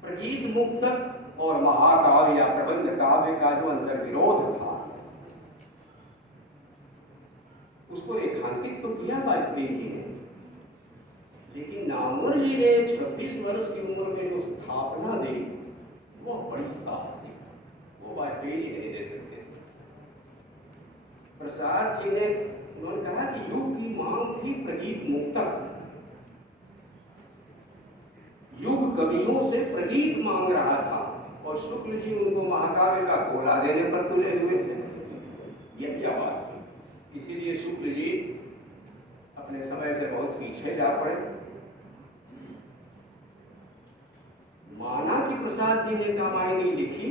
प्रगीत मुक्तक और महाकाव्य या प्रबंध काव्य का जो अंतर्विरोध था उसको रेखांकित तो किया वाजपेयी जी ने, लेकिन नामवर जी ने 26 वर्ष की उम्र में जो स्थापना दी वो बड़ी साहसिक, वो वाजपेयी जी नहीं दे सकते। प्रसाद जी ने उन्होंने कहा कि युग की मांग थी प्रगीत मुक्तक, युग कवियों से प्रगीत मांग रहा था और शुक्ल जी उनको महाकाव्य का गोला देने पर तुले हुए थे। ये क्या बात थी? इसीलिए शुक्ल जी अपने समय से बहुत पीछे जा पड़े। माना कि प्रसाद जी ने कामायनी लिखी,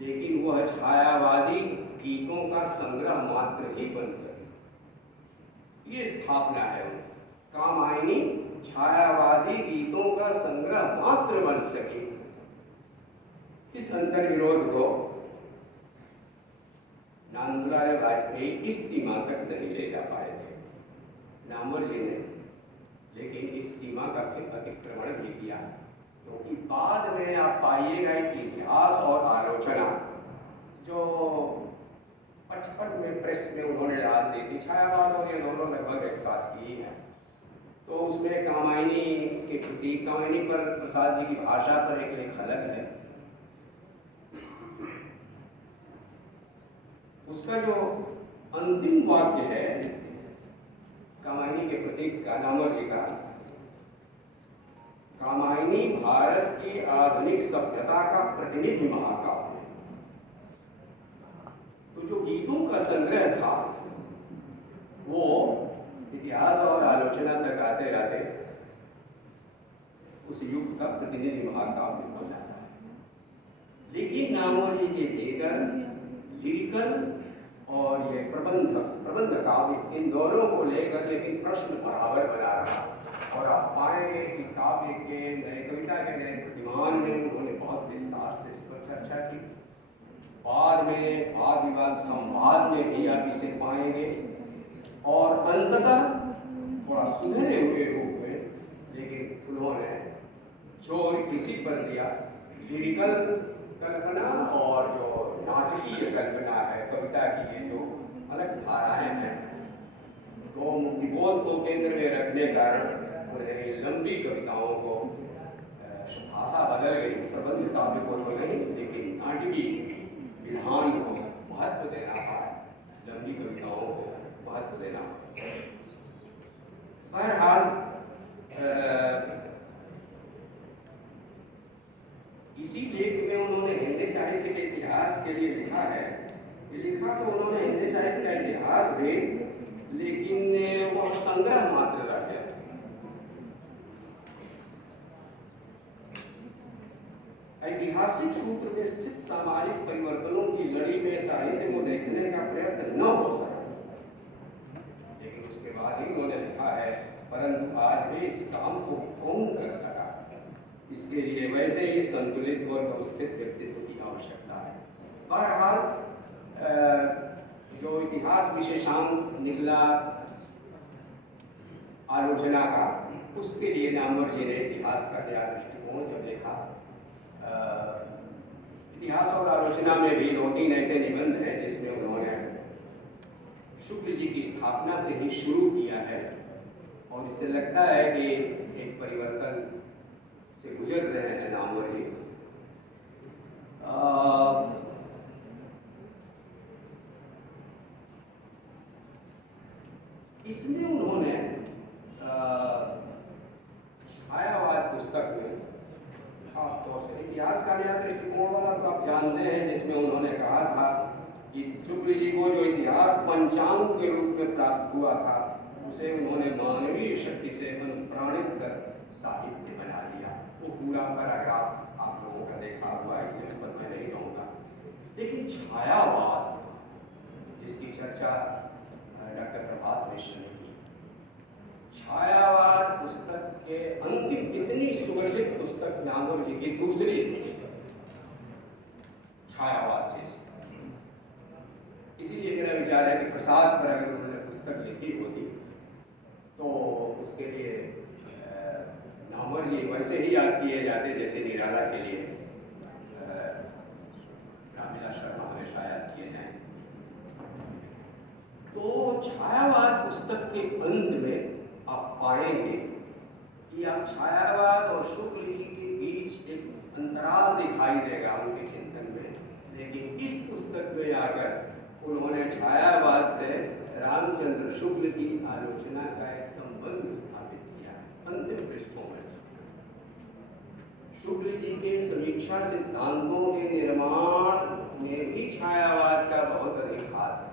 लेकिन वह छायावादी गीतों का संग्रह मात्र ही बन सके। ये स्थापना है कामायनी छायावादी गीतों का संग्रह मात्र बन सके। इस अंतर्विरोध को नांदुलाल वाजपेयी इस सीमा तक नहीं ले जा पाए थे, नामवर जी ने, लेकिन इस सीमा का फिर अतिक्रमण भी किया। क्योंकि बाद में आप पाइएगा कि इतिहास और आलोचना जो 55 में प्रेस में उन्होंने डाल दी थी, छायावाद और ये दोनों लगभग एक साथ ही है, तो उसमें कामायनी के प्रति, कामायनी पर प्रसाद जी की भाषा पर एक लेख अलग है। उसका जो अंतिम वाक्य है कामायनी के प्रतीक का, नामवर जी का, कामायनी भारत की आधुनिक सभ्यता का प्रतिनिधि महाकाव्य। तो जो गीतों का संग्रह था वो इतिहास और आलोचना तक आते आते उस युग का प्रतिनिधि महाकाव्य बन जाता है। लेकिन नामवर जी के भीतर लिरिकल और ये प्रबंध काव्य, इन दोनों को लेकर लेकिन प्रश्न बराबर बना रहा। और आप पाएंगे कि काव्य के नए, कविता के नए प्रतिमान में उन्होंने बहुत विस्तार से इस पर चर्चा की। बाद में वाद विवाद संवाद में भी आप इसे पाएंगे और अंततः थोड़ा सुधरे हुए रूप में, लेकिन उन्होंने जोर इसी पर दिया, लिरिकल कल्पना और जो नाटकीय कल्पना है कविता की, ये जो अलग धाराएं हैं, तो मुक्तिबोध को केंद्र में रखने कारण उन्हें लंबी कविताओं को, भाषा बदल गई, प्रबंध काव्य को तो नहीं लेकिन नाटकीय विधान को महत्व देना है, लंबी कविताओं को महत्व देना। बहरहाल इसी लेख में उन्होंने हिंदी साहित्य के इतिहास के लिए लिखा है। लिखा तो उन्होंने हिंदी साहित्य का इतिहास भी, लेकिन वह संग्रह मात्र रह गया। ऐतिहासिक सूत्र में स्थित सामाजिक परिवर्तनों की लड़ी में साहित्य को देखने का प्रयत्न न हो सका, लेकिन उसके बाद ही उन्होंने लिखा है, परंतु आज भी इस काम को कौन कर सका, इसके लिए वैसे ही संतुलित और व्यवस्थित व्यक्तित्व की आवश्यकता है। बहरहाल जो इतिहास विशेषांक निकला आलोचना का, उसके लिए नामवर जी ने इतिहास का नया दृष्टिकोण जब देखा, इतिहास और आलोचना में भी 2-3 ऐसे निबंध हैं जिसमें उन्होंने शुक्ल जी की स्थापना से ही शुरू किया है और इससे लगता है कि एक परिवर्तन से गुजर रहे हैं नामवर जी। इसमें उन्होंने छायावाद पुस्तक में खास तौर से इतिहास का नया दृष्टिकोण वाला तो आप जानते हैं, जिसमें उन्होंने कहा था कि शुक्ल जी को जो इतिहास पंचांग के रूप में प्राप्त हुआ था उसे उन्होंने मानवीय शक्ति से अनुप्राणित कर साहित्य बना लिया। वो पूरा पैराग्राफ आप लोगों का देखा हुआ, इसलिए उस पर मैं नहीं कहूँगा। लेकिन छायावाद जिसकी चर्चा डॉक्टर प्रभात मिश्र ने की, छायावाद पुस्तक के अंतिम इतनी सुगठित पुस्तक नागौर जी की दूसरी छायावाद जैसी। इसीलिए मेरा विचार है कि प्रसाद पर अगर उन्होंने पुस्तक लिखी होती तो उसके लिए नागौर जी वैसे ही याद किए जाते जैसे निराला के लिए रामविलास शर्मा हमेशा याद किए जाए। तो छायावाद पुस्तक के अंत में आप पाएंगे कि आप छायावाद और शुक्ल जी के बीच एक अंतराल दिखाई देगा उनके चिंतन में, लेकिन इस पुस्तक में आकर उन्होंने छायावाद से रामचंद्र शुक्ल की आलोचना का एक संबंध स्थापित किया अंतिम पृष्ठों में। शुक्ल जी के समीक्षा सिद्धांतों के निर्माण में भी छायावाद का बहुत अधिक हाथ है।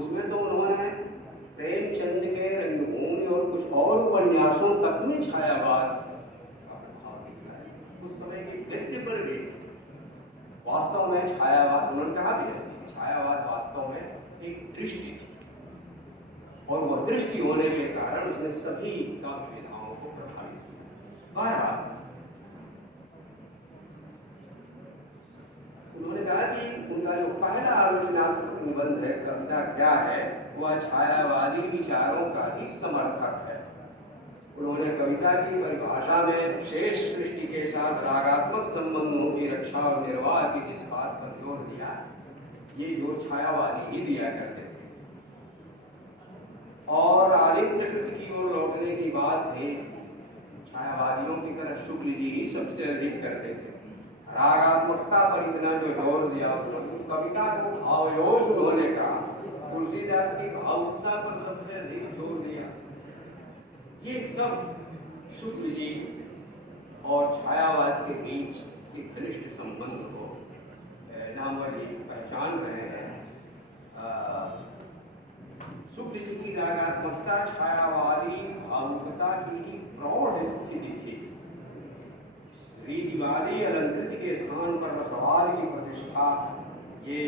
उसमें तो उन्होंने प्रेमचंद के रंगभूमि और कुछ और उपन्यासों तक में छायावाद का प्रभाव दिखा है। उस समय के गद्य पर भी वास्तव में छायावाद, उन्होंने कहा भी है, छायावाद वास्तव में एक दृष्टि थी और वह दृष्टि होने के कारण उसने सभी काव्य विधाओं को प्रभावित किया। बहरहाल उन्होंने कहा कि उनका जो पहला आलोचनात्मक निबंध है कविता क्या है, वह छायावादी विचारों का ही समर्थक है। उन्होंने कविता की परिभाषा में शेष सृष्टि के साथ रागात्मक संबंधों की रक्षा और निर्वाह की जिस बात पर जोर दिया, ये जोर छायावादी ही दिया करते थे। और आदिम प्रकृति की ओर लौटने की बात भी छायावादियों की तरह शुक्ल जी ही सबसे अधिक करते थे। रागात्मकता पर इतना जो जोर दिया, कविता को भावयोग उन्होंने कहा, तुलसीदास की भावुकता पर सबसे अधिक जोर दिया। ये सब शुक्ल जी और छायावाद के बीच एक घनिष्ठ संबंध को नामवर जी पहचान रहे हैं। शुक्ल जी की रागात्मकता छायावादी भावुकता की ही प्रौढ़ स्थिति थी। रीतिवादी अलंकृति के स्थान पर रसवाद की प्रतिष्ठा, ये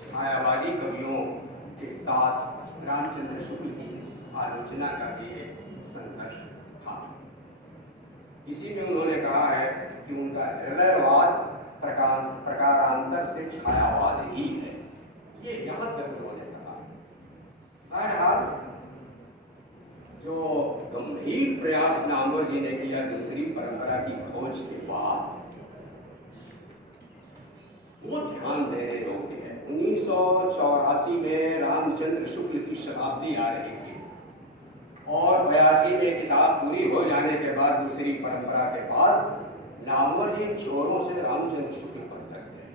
छायावादी कवियों के साथ रामचंद्र शुक्ल की आलोचना का भी एक संघर्ष था। इसी में उन्होंने कहा है कि उनका हृदयवाद प्रकारांतर से छायावाद ही है। ये यहाँ तक उन्होंने कहा। बहरहाल जो गंभीर प्रयास नामवर जी ने किया दूसरी परंपरा की खोज के बाद, वो ध्यान देने योग्य है। 1984 में रामचंद्र शुक्ल की शताब्दी आ रही थी और 82 में किताब पूरी हो जाने के बाद दूसरी परंपरा के बाद नामवर जी जोरों से रामचंद्र शुक्ल पर लग गए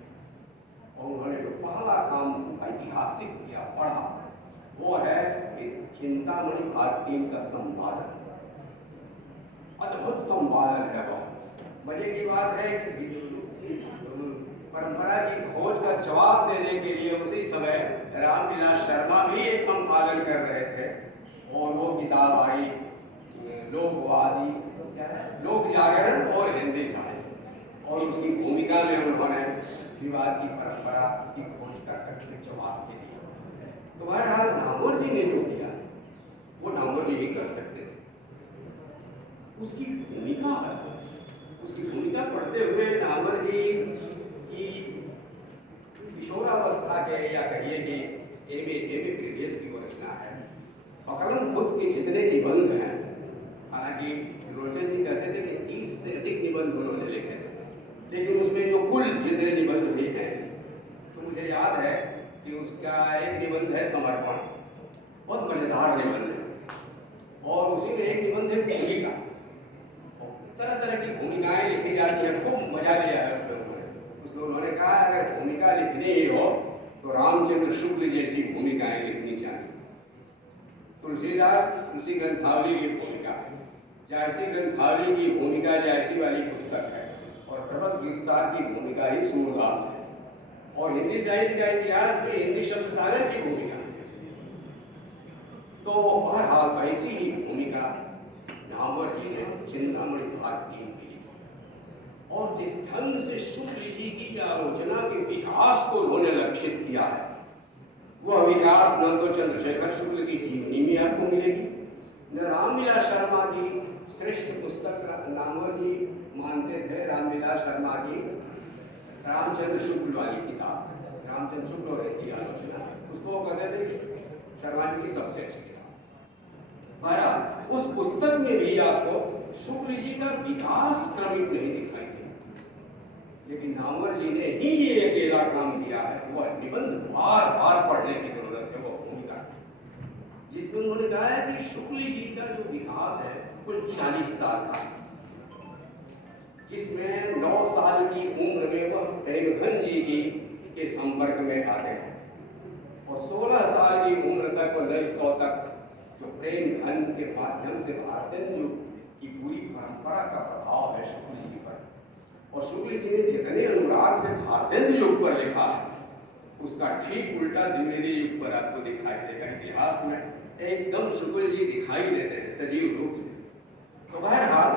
और उन्होंने जो पहला काम ऐतिहासिक किया, पढ़ा, वो है चिंतामणि पार्ट 3 का संपादन। अद्भुत संपादन है वो। मजे की बात है कि परंपरा की खोज का जवाब देने के लिए उसी समय रामविलास शर्मा भी एक संपादन कर रहे थे और वो किताब आई लोकवादी लोक जागरण और हिंदी साहित्य, और उसकी भूमिका में उन्होंने विवाद की परंपरा की खोज का कसर जवाब दे दिया। तो बहरहाल नागौर जी ने जो किया वो नागौर जी ही कर सकते थे। उसकी भूमिका पढ़ते हुए नागौर जी की किशोरावस्था के या कहिए कि एम.ए. प्रीवियस की वो रचना है। फकरन खुद के जितने निबंध हैं, हालांकि रोचन जी कहते थे कि 30 से अधिक निबंध उन्होंने लिखे थे, लेकिन उसमें जो कुल जितने निबंध भी हैं, तो मुझे याद है कि उसका एक निबंध है समर्पण, बहुत मजेदार निबंध है, और उसी में एक निबंध है भूमिका। तरह तरह की भूमिकाएं लिखी जाती है, खूब मजा लिया है उसमें उन्होंने कहा अगर भूमिका लिखनी ही हो तो रामचंद्र शुक्ल जैसी भूमिकाएं लिखनी चाहिए। तुलसीदास तुलसी ग्रंथावली की भूमिका, जायसी ग्रंथावली की भूमिका जायसी वाली पुस्तक है, और प्रबल गिरफ्तार की भूमिका ही सूरदास है, और हिंदी साहित्य का इतिहास में हिंदी शब्द सागर की भूमिका। तो बहरहाल ऐसी ही भूमिका नामवर जी ने चिंतामणि भाग 3 की लिखी। और जिस ढंग से शुक्ल जी की आलोचना के विकास को उन्होंने लक्षित किया है, वह विकास न तो चंद्रशेखर शुक्ल की जीवनी में आपको मिलेगी, न रामविलास शर्मा की श्रेष्ठ पुस्तक नामवर जी मानते थे रामविलास शर्मा की रामचंद्र शुक्ल वाली किताब, रामचंद्र शुक्ल और की आलोचना, उसको कहते थे शर्मा जी की सबसे अच्छी किताब। उस पुस्तक में भी आपको शुक्ल जी का विकास क्रमिक नहीं दिखाई देगा, लेकिन नामवर जी ने ही ये अकेला काम किया है, वह निबंध बार बार पढ़ने की जरूरत है। वो भूमिका जिसमें उन्होंने कहा है कि शुक्ल जी का जो विकास है कुल 40 साल का, जिसमें 9 साल की उम्र में वह प्रेमघन जी के संपर्क में आते हैं और 16 साल की उम्र तक 1900 तक जो प्रेमघन के माध्यम से भारतेंदु की पूरी परंपरा का प्रभाव है शुक्ल जी पर, और शुक्ल जी ने जितने अनुराग से भारतेंदु युग पर लिखा है उसका ठीक उल्टा द्विवेदी युग पर आपको दिखाई देगा। इतिहास में एकदम शुक्ल जी दिखाई देते हैं सजीव रूप से। तो बहरहाल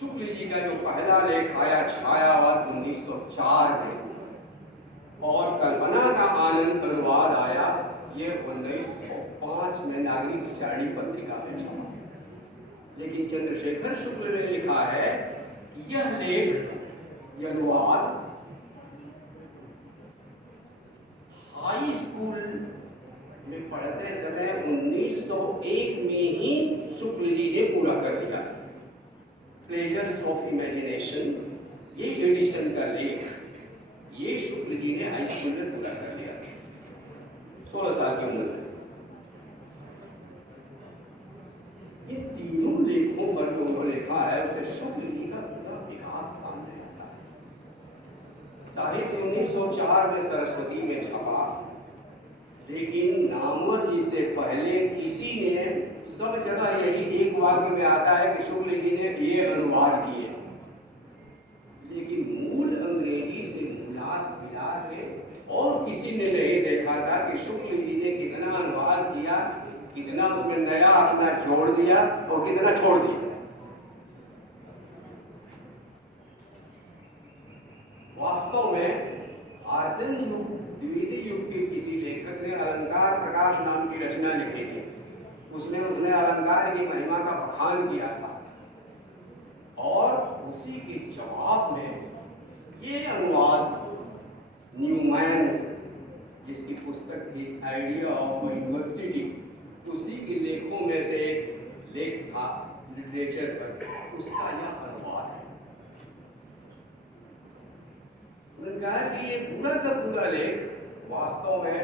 शुक्ल जी का जो पहला लेख आया छायावाद 1904 में, और कल्पना का आनंद अनुवाद आया ये 1905 में नागरिक विचारणी पत्रिका में छपा। लेकिन चंद्रशेखर शुक्ल ने लिखा है कि यह लेख, यह अनुवाद हाई स्कूल में पढ़ते समय 1901 में ही शुक्ल जी ने पूरा कर दिया। प्लेजर्स ऑफ इमेजिनेशन ये एडिशन का लेख ये शुक्ल जी ने हाई स्कूल में पूरा कर लिया 16 साल की उम्र में। इन तीनों लेखों पर जो उन्होंने लिखा है उससे शुक्ल जी का पूरा विकास सामने आता है। साहित्य 1904 में सरस्वती में छपा, लेकिन नामवर जी से पहले किसी ने, सब जगह यही एक वाक्य में आता है कि शुक्ल जी ने ये अनुवाद किए, लेकिन मूल अंग्रेजी से मिलाद मिला के और किसी ने नहीं देखा था कि शुक्ल जी ने कितना अनुवाद किया, कितना उसमें नया अपना जोड़ दिया और कितना छोड़ दिया। वास्तव में भारतेंदु युग, द्विवेदी युग के किसी लेखक ने अलंकार प्रकाश नाम की रचना लिखी थी, उसने अलंकार की महिमा का बखान किया था, और उसी के जवाब में ये अनुवाद न्यूमैन जिसकी पुस्तक थी आइडिया ऑफ यूनिवर्सिटी, उसी के लेखों में से एक लेख था लिटरेचर पर, उसका यह अनुवाद है। उन्होंने कहा कि ये पूरा का पूरा लेख वास्तव में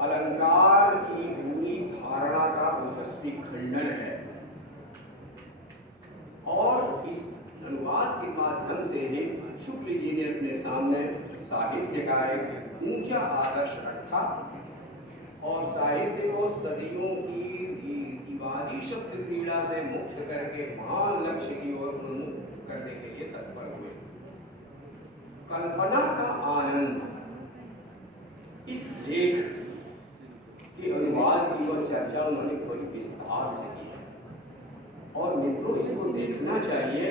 अलंकार की पूरी धारणा का ओजस्वी खंडन है, और इस अनुवाद के माध्यम से ही शुक्ल जी ने अपने सामने साहित्य का एक ऊंचा आदर्श रखा और साहित्य को सदियों की रीतिवादी शब्द क्रीड़ा से मुक्त करके महान लक्ष्य की ओर उन्मुख करने के लिए तत्पर हुए। कल्पना का आनंद इस लेख के अनुवाद की वह चर्चा उन्होंने बड़ी विस्तार से की है, और मित्रों इसको देखना चाहिए।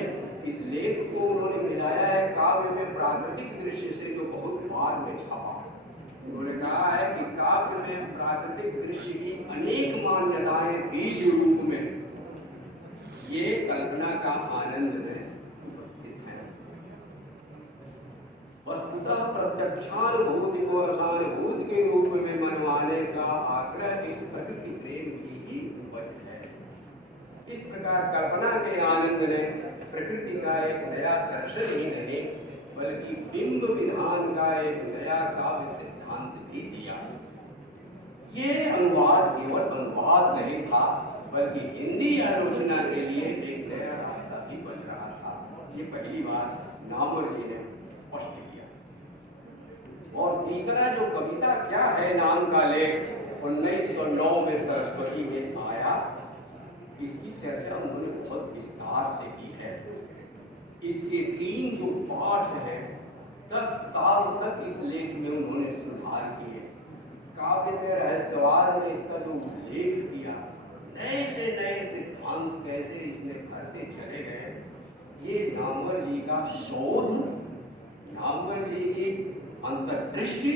इस लेख को उन्होंने मिलाया है काव्य में प्राकृतिक दृश्य से, जो बहुत बाद में छपा। उन्होंने कहा है कि काव्य में प्राकृतिक दृश्य की अनेक मान्यताएं बीज रूप में ये कल्पना का आनंद में उपस्थित है। वस्तुतः प्रत्यक्षानुभूति को रसानुभूति के रूप में मनवाने का आग्रह इस प्रकृति प्रेम की ही उपज है। इस प्रकार कल्पना के आनंद ने प्रकृति का एक नया दर्शन ही नहीं बल्कि बिंब विधान का एक नया काव्य सिद्धांत भी दिया। ये अनुवाद केवल अनुवाद नहीं था, बल्कि हिंदी आलोचना के लिए एक नया रास्ता भी बन रहा था। ये पहली बार नामवर जी ने स्पष्ट किया। और तीसरा जो कविता क्या है नाम का लेख 1909 में सरस्वती में आया, इसकी चर्चा उन्होंने बहुत विस्तार से की है। इसके 3 जो पाठ हैं 10 साल तक इस लेख में उन्होंने सुधार किए। काव्य में रहस्यवाद में इसका जो उल्लेख किया, नए से नए सिद्धांत कैसे इसमें भरते चले गए, ये नामवर जी का शोध, नामवर जी की अंतर्दृष्टि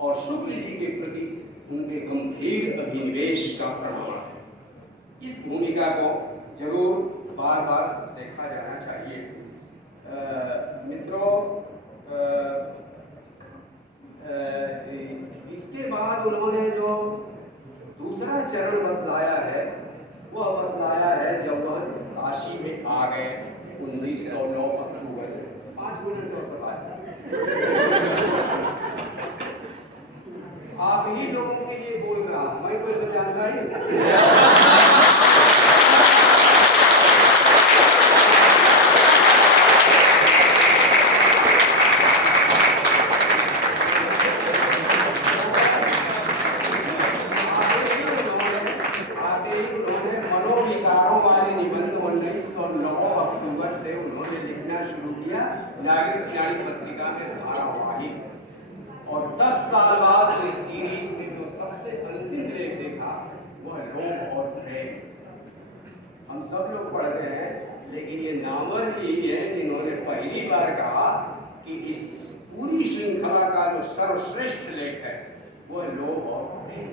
और शुक्ल जी के प्रति उनके गंभीर अभिनिवेश का प्रमाण है। इस भूमिका को जरूर बार बार देखा जाना चाहिए। मित्रों, इसके बाद उन्होंने जो दूसरा चरण बतलाया है, वह बतलाया है जब वह काशी में आ गए 1909 अक्टूबर में। 5 मिनट और बाद आप ही लोगों के लिए बोल रहा हूं, मैं तो सब जानता ही मनोविकारों वाले निबंध 1909 अक्टूबर से उन्होंने लिखना शुरू किया नागरिक ज्ञानी पत्रिका में धारावाहिक, और 10 साल बाद इस सीरीज में जो सबसे अंतिम लेख देखा वह लोभ और प्रेम। हम सब लोग पढ़ते हैं, लेकिन ये नामवर जी है जिन्होंने पहली बार कहा कि इस पूरी श्रृंखला का जो सर्वश्रेष्ठ लेख है वह लोभ और प्रेम।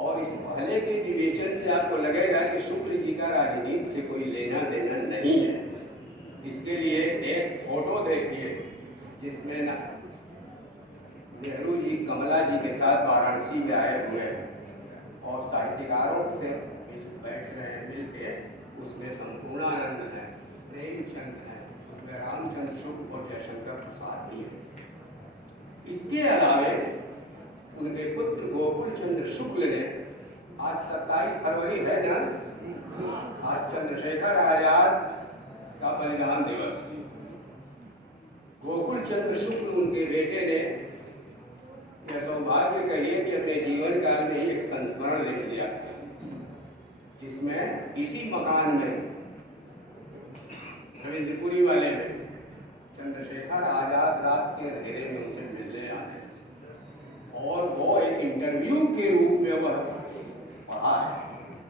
और इस पहले के विवेचन से आपको लगेगा कि शुक्ल जी का राजनीति से कोई लेना देना नहीं है। इसके लिए एक फोटो देखिए जिसमें ना नेहरू जी कमला जी के साथ वाराणसी में आए हुए हैं और साहित्यकारों से बैठ रहे हैं मिलके। उसमें संपूर्णानंद है, प्रेमचंद है, उसमें रामचंद्र शुक्ल और जयशंकर प्रसाद भी है। इसके अलावे उनके पुत्र गोकुल चंद्र शुक्ल ने, आज 27 फरवरी है ना, आज चंद्रशेखर आजाद का बलिदान दिवस। गोकुल चंद्र शुक्ल उनके बेटे ने यह सौभाग्य कहिए कि अपने जीवन काल में ही एक संस्मरण लिख दिया, जिसमें इसी मकान में रविंद्रपुरी वाले में चंद्रशेखर आजाद रात के अंधेरे में उनसे मिलने आए और वो एक इंटरव्यू के रूप में वह पढ़ा है।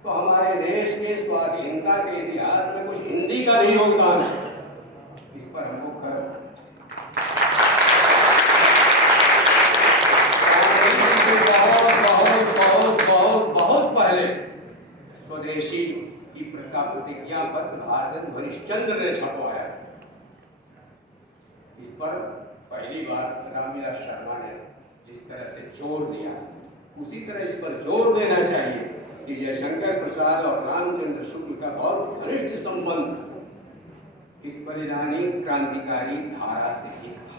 तो हमारे देश के स्वाधीनता के इतिहास में कुछ हिंदी का भी योगदान है, इस पर हमको गर्व। बहुत पहले स्वदेशी की प्रतिज्ञा पत्र भारत हरिश्चंद्र ने छपवाया। इस पर पहली बार रामविलास शर्मा ने जिस तरह से जोर दिया, उसी तरह इस पर जोर देना चाहिए कि जयशंकर प्रसाद और रामचंद्र शुक्ल का बहुत घनिष्ठ संबंध इस बलिदानी क्रांतिकारी धारा से ही था।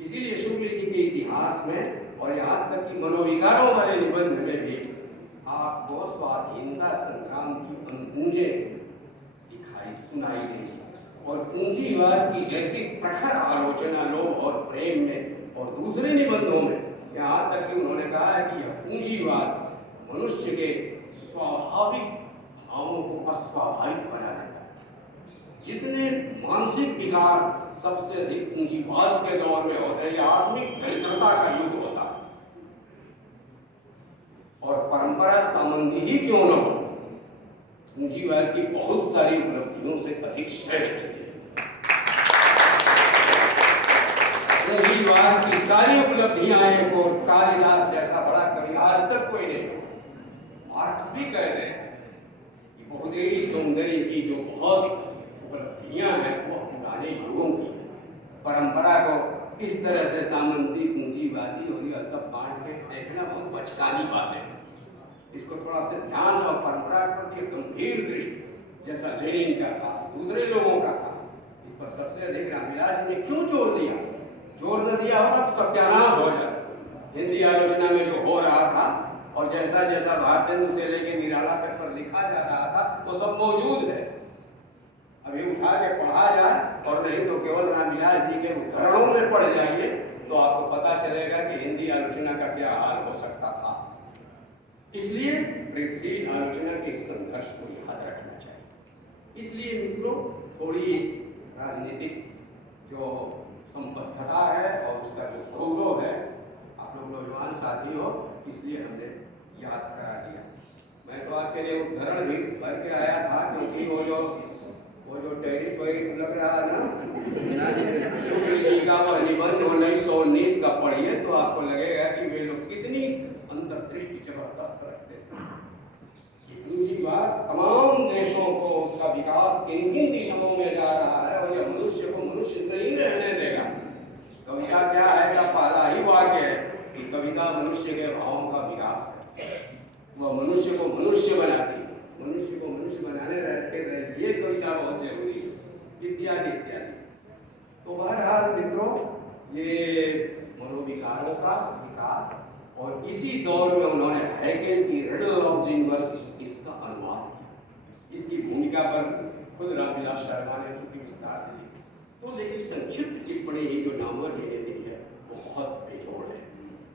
इसीलिए शुक्ल जी के इतिहास में और यहाँ तक कि मनोविकारों वाले निबंध में भी आपको स्वाधीनता संग्राम की अनगूंजें सुनाई देगी और पूंजीवाद की जैसी प्रखर आलोचना लोभ और प्रेम में और दूसरे निबंधों में, यहाँ तक कि उन्होंने कहा है कि यह पूंजीवाद मनुष्य के स्वाभाविक भावों को अस्वाभाविक बना देता है। जितने मानसिक विकार सबसे अधिक पूंजीवाद के दौर में होते हैं, यह आत्मिक दरिद्रता का युग होता है। और परंपरा संबंधी ही क्यों न हो, पूंजीवाद की बहुत सारी उपलब्धियों से अधिक श्रेष्ठ थी। पूंजीवाद की सारी उपलब्धियां एक और कालिदास जैसा बड़ा कवि आज तक कोई नहीं हो। मार्क्स भी कहते हैं कि बहुतेरी सौंदर्य की जो बहुत उपलब्धियां हैं वो पुराने युगों की परंपरा को इस तरह से सामंती पूंजीवादी और यह सब बांट के देखना बहुत बचकानी बात है। इसको थोड़ा सा ध्यान और परंपरा के प्रति गंभीर दृष्टि जैसा लेनिन का था, दूसरे लोगों का था, इस पर सबसे अधिक रामविलास जी ने क्यों जोर दिया? जोर न दिया होगा तो सत्यानाश हो जाता। हिंदी आलोचना में जो हो रहा था और जैसा जैसा भारतेंदु से लेकर निराला तक पर लिखा जा रहा था वो सब मौजूद है। अभी उठा के पढ़ा जाए और नहीं तो केवल रामविलास जी के उद्धरणों में पढ़ जाइए तो आपको पता चलेगा कि हिंदी आलोचना का क्या हाल हो सकता था। इसलिए प्रगतिशील आलोचना के इस संघर्ष को याद रखना चाहिए। इसलिए मित्रों, थोड़ी इस राजनीतिक जो संबद्धता है और उसका जो गौरव है, आप लोग नौजवान साथी हो, इसलिए हमने याद करा दिया। मैं तो आपके लिए उदाहरण भी भर के आया था, क्योंकि वो जो टैरिफ वैरिफ लग रहा है ना, शुक्ल जी का वह निबंध 1919 का पढ़िए तो आपको लगेगा कि वे लोग कितनी अंतर्दृष्टि जबरदस्त रखते थे। दूसरी बात, तमाम देशों को उसका विकास किन किन दिशाओं में जा रहा है और यह मनुष्य को मनुष्य नहीं रहने देगा। कविता क्या है का पहला ही वाक्य है कि कविता मनुष्य के भावों का विकास करती है, वह मनुष्य को मनुष्य बनाती है, मनुष्य को मनुष्य बनाने रहते रहे, ये कविता बहुत जरूरी है, इत्यादि इत्यादि। तो बहरहाल मित्रों, ये मनोविकारों का विकास, और इसी दौर में उन्होंने हैकेल की रिडल ऑफ द यूनिवर्स इसका अनुवाद किया। इसकी भूमिका पर खुद रामविलास शर्मा ने चूंकि विस्तार से लिखी, तो लेकिन संक्षिप्त टिप्पणी ही जो नामवर जी ने दी है वो बहुत बेजोड़ है।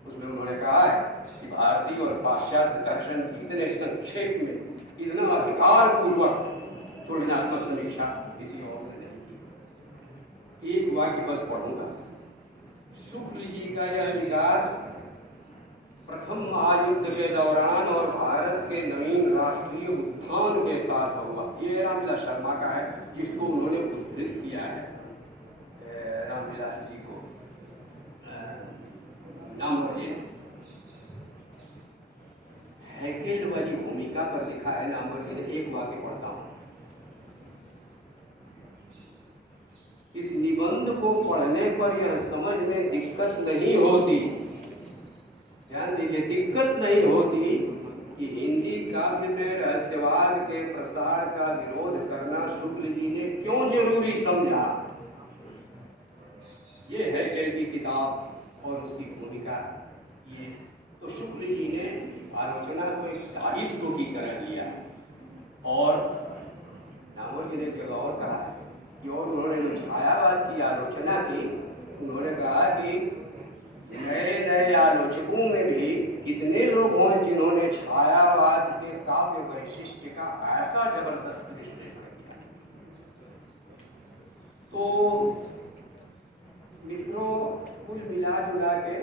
उसमें उन्होंने कहा है कि भारतीय और पाश्चात्य दर्शन की इतने संक्षेप में, इतना अधिकार पूर्वक तुलनात्मक समीक्षा किसी और ने नहीं की। एक वाक्य बस पढ़ूंगा। शुक्ल जी का यह विकास प्रथम महायुद्ध के दौरान और भारत के नवीन राष्ट्रीय उत्थान के साथ हुआ। ये रामविलास शर्मा का है, जिसको उन्होंने उद्धृत किया है रामविलास जी को नामवर जी ने। हैकेल वाली भूमिका पर लिखा है नामवर जी ने, एक वाक्य पढ़ता हूं। इस निबंध को पढ़ने पर यह समझ में दिक्कत नहीं होती, ध्यान दीजिए, दिक्कत नहीं होती कि हिंदी काव्य में रहस्यवाद के प्रसार का विरोध करना शुक्ल जी ने क्यों जरूरी समझा। ये हैकेल की किताब और उसकी भूमिका। ये तो शुक्ल जी ने आलोचना को एक दायित्व की तरह लिया, और नामवर जी ने एक जगह और कहा है कि, और उन्होंने जो छायावाद की आलोचना की, उन्होंने कहा कि नए नए आलोचकों में भी इतने लोग हों जिन्होंने छायावाद के काव्य वैशिष्ट्य का ऐसा जबरदस्त विश्लेषण किया। तो मित्रों, कुल मिला जुला के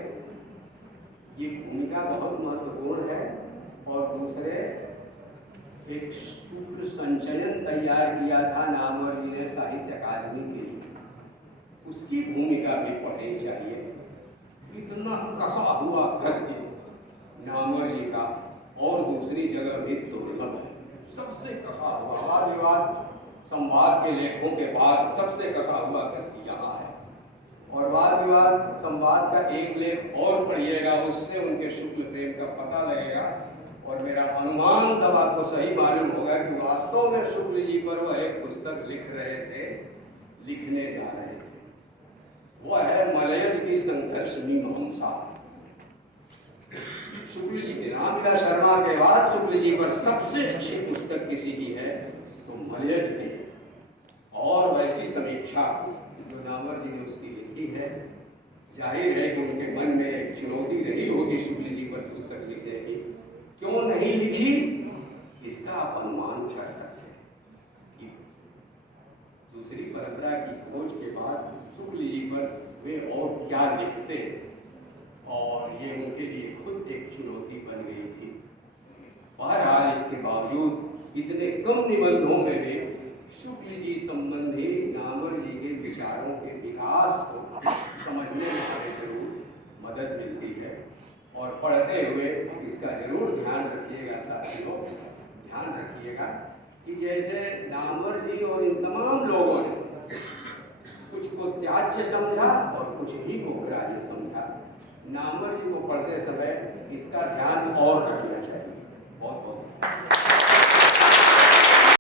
ये भूमिका बहुत महत्वपूर्ण है। और दूसरे, एक शुक्ल संचयन तैयार किया था नामवर जी ने साहित्य अकादमी के लिए, उसकी भूमिका भी पढ़नी चाहिए। इतना कसा हुआ गद्य नामवर जी का और दूसरी जगह भी दुर्लभ है, सबसे कसा हुआ। वाद विवाद संवाद के लेखों के बाद सबसे कसा हुआ गद्य यहाँ है। और वाद विवाद संवाद का एक लेख और पढ़िएगा, उससे उनके शुक्ल प्रेम का पता लगेगा। और मेरा अनुमान तब आपको सही मालूम होगा कि वास्तव में शुक्ल जी पर वह एक पुस्तक लिख रहे थे, लिखने जा रहे थे। वह है मलयज की संघर्ष मीमांसा। शुक्ल जी के, रामविलास शर्मा के बाद शुक्ल जी पर सबसे अच्छी पुस्तक किसी की है तो मलयज की, और वैसी समीक्षा जो नामवर जी ने उसकी लिखी है, जाहिर है कि उनके मन में एक चुनौती रही होगी शुक्ल जी पर पुस्तक लिखने की। क्यों नहीं लिखी, इसका आप अनुमान कर सकते हैं कि दूसरी परंपरा की खोज के बाद शुक्ल जी पर वे और क्या लिखते, और ये उनके लिए खुद एक चुनौती बन गई थी। बहरहाल इसके बावजूद इतने कम निबंधों में भी शुक्ल जी संबंधी नामवर जी के विचारों के विकास को समझने में हमें जरूर मदद मिलती है। और पढ़ते हुए इसका जरूर ध्यान रखिएगा साथियों, ध्यान रखिएगा कि जैसे नामवर जी और इन तमाम लोगों ने कुछ को त्याज्य समझा और कुछ ही को ग्राह्य समझा, नामवर जी को पढ़ते समय इसका ध्यान और रखें।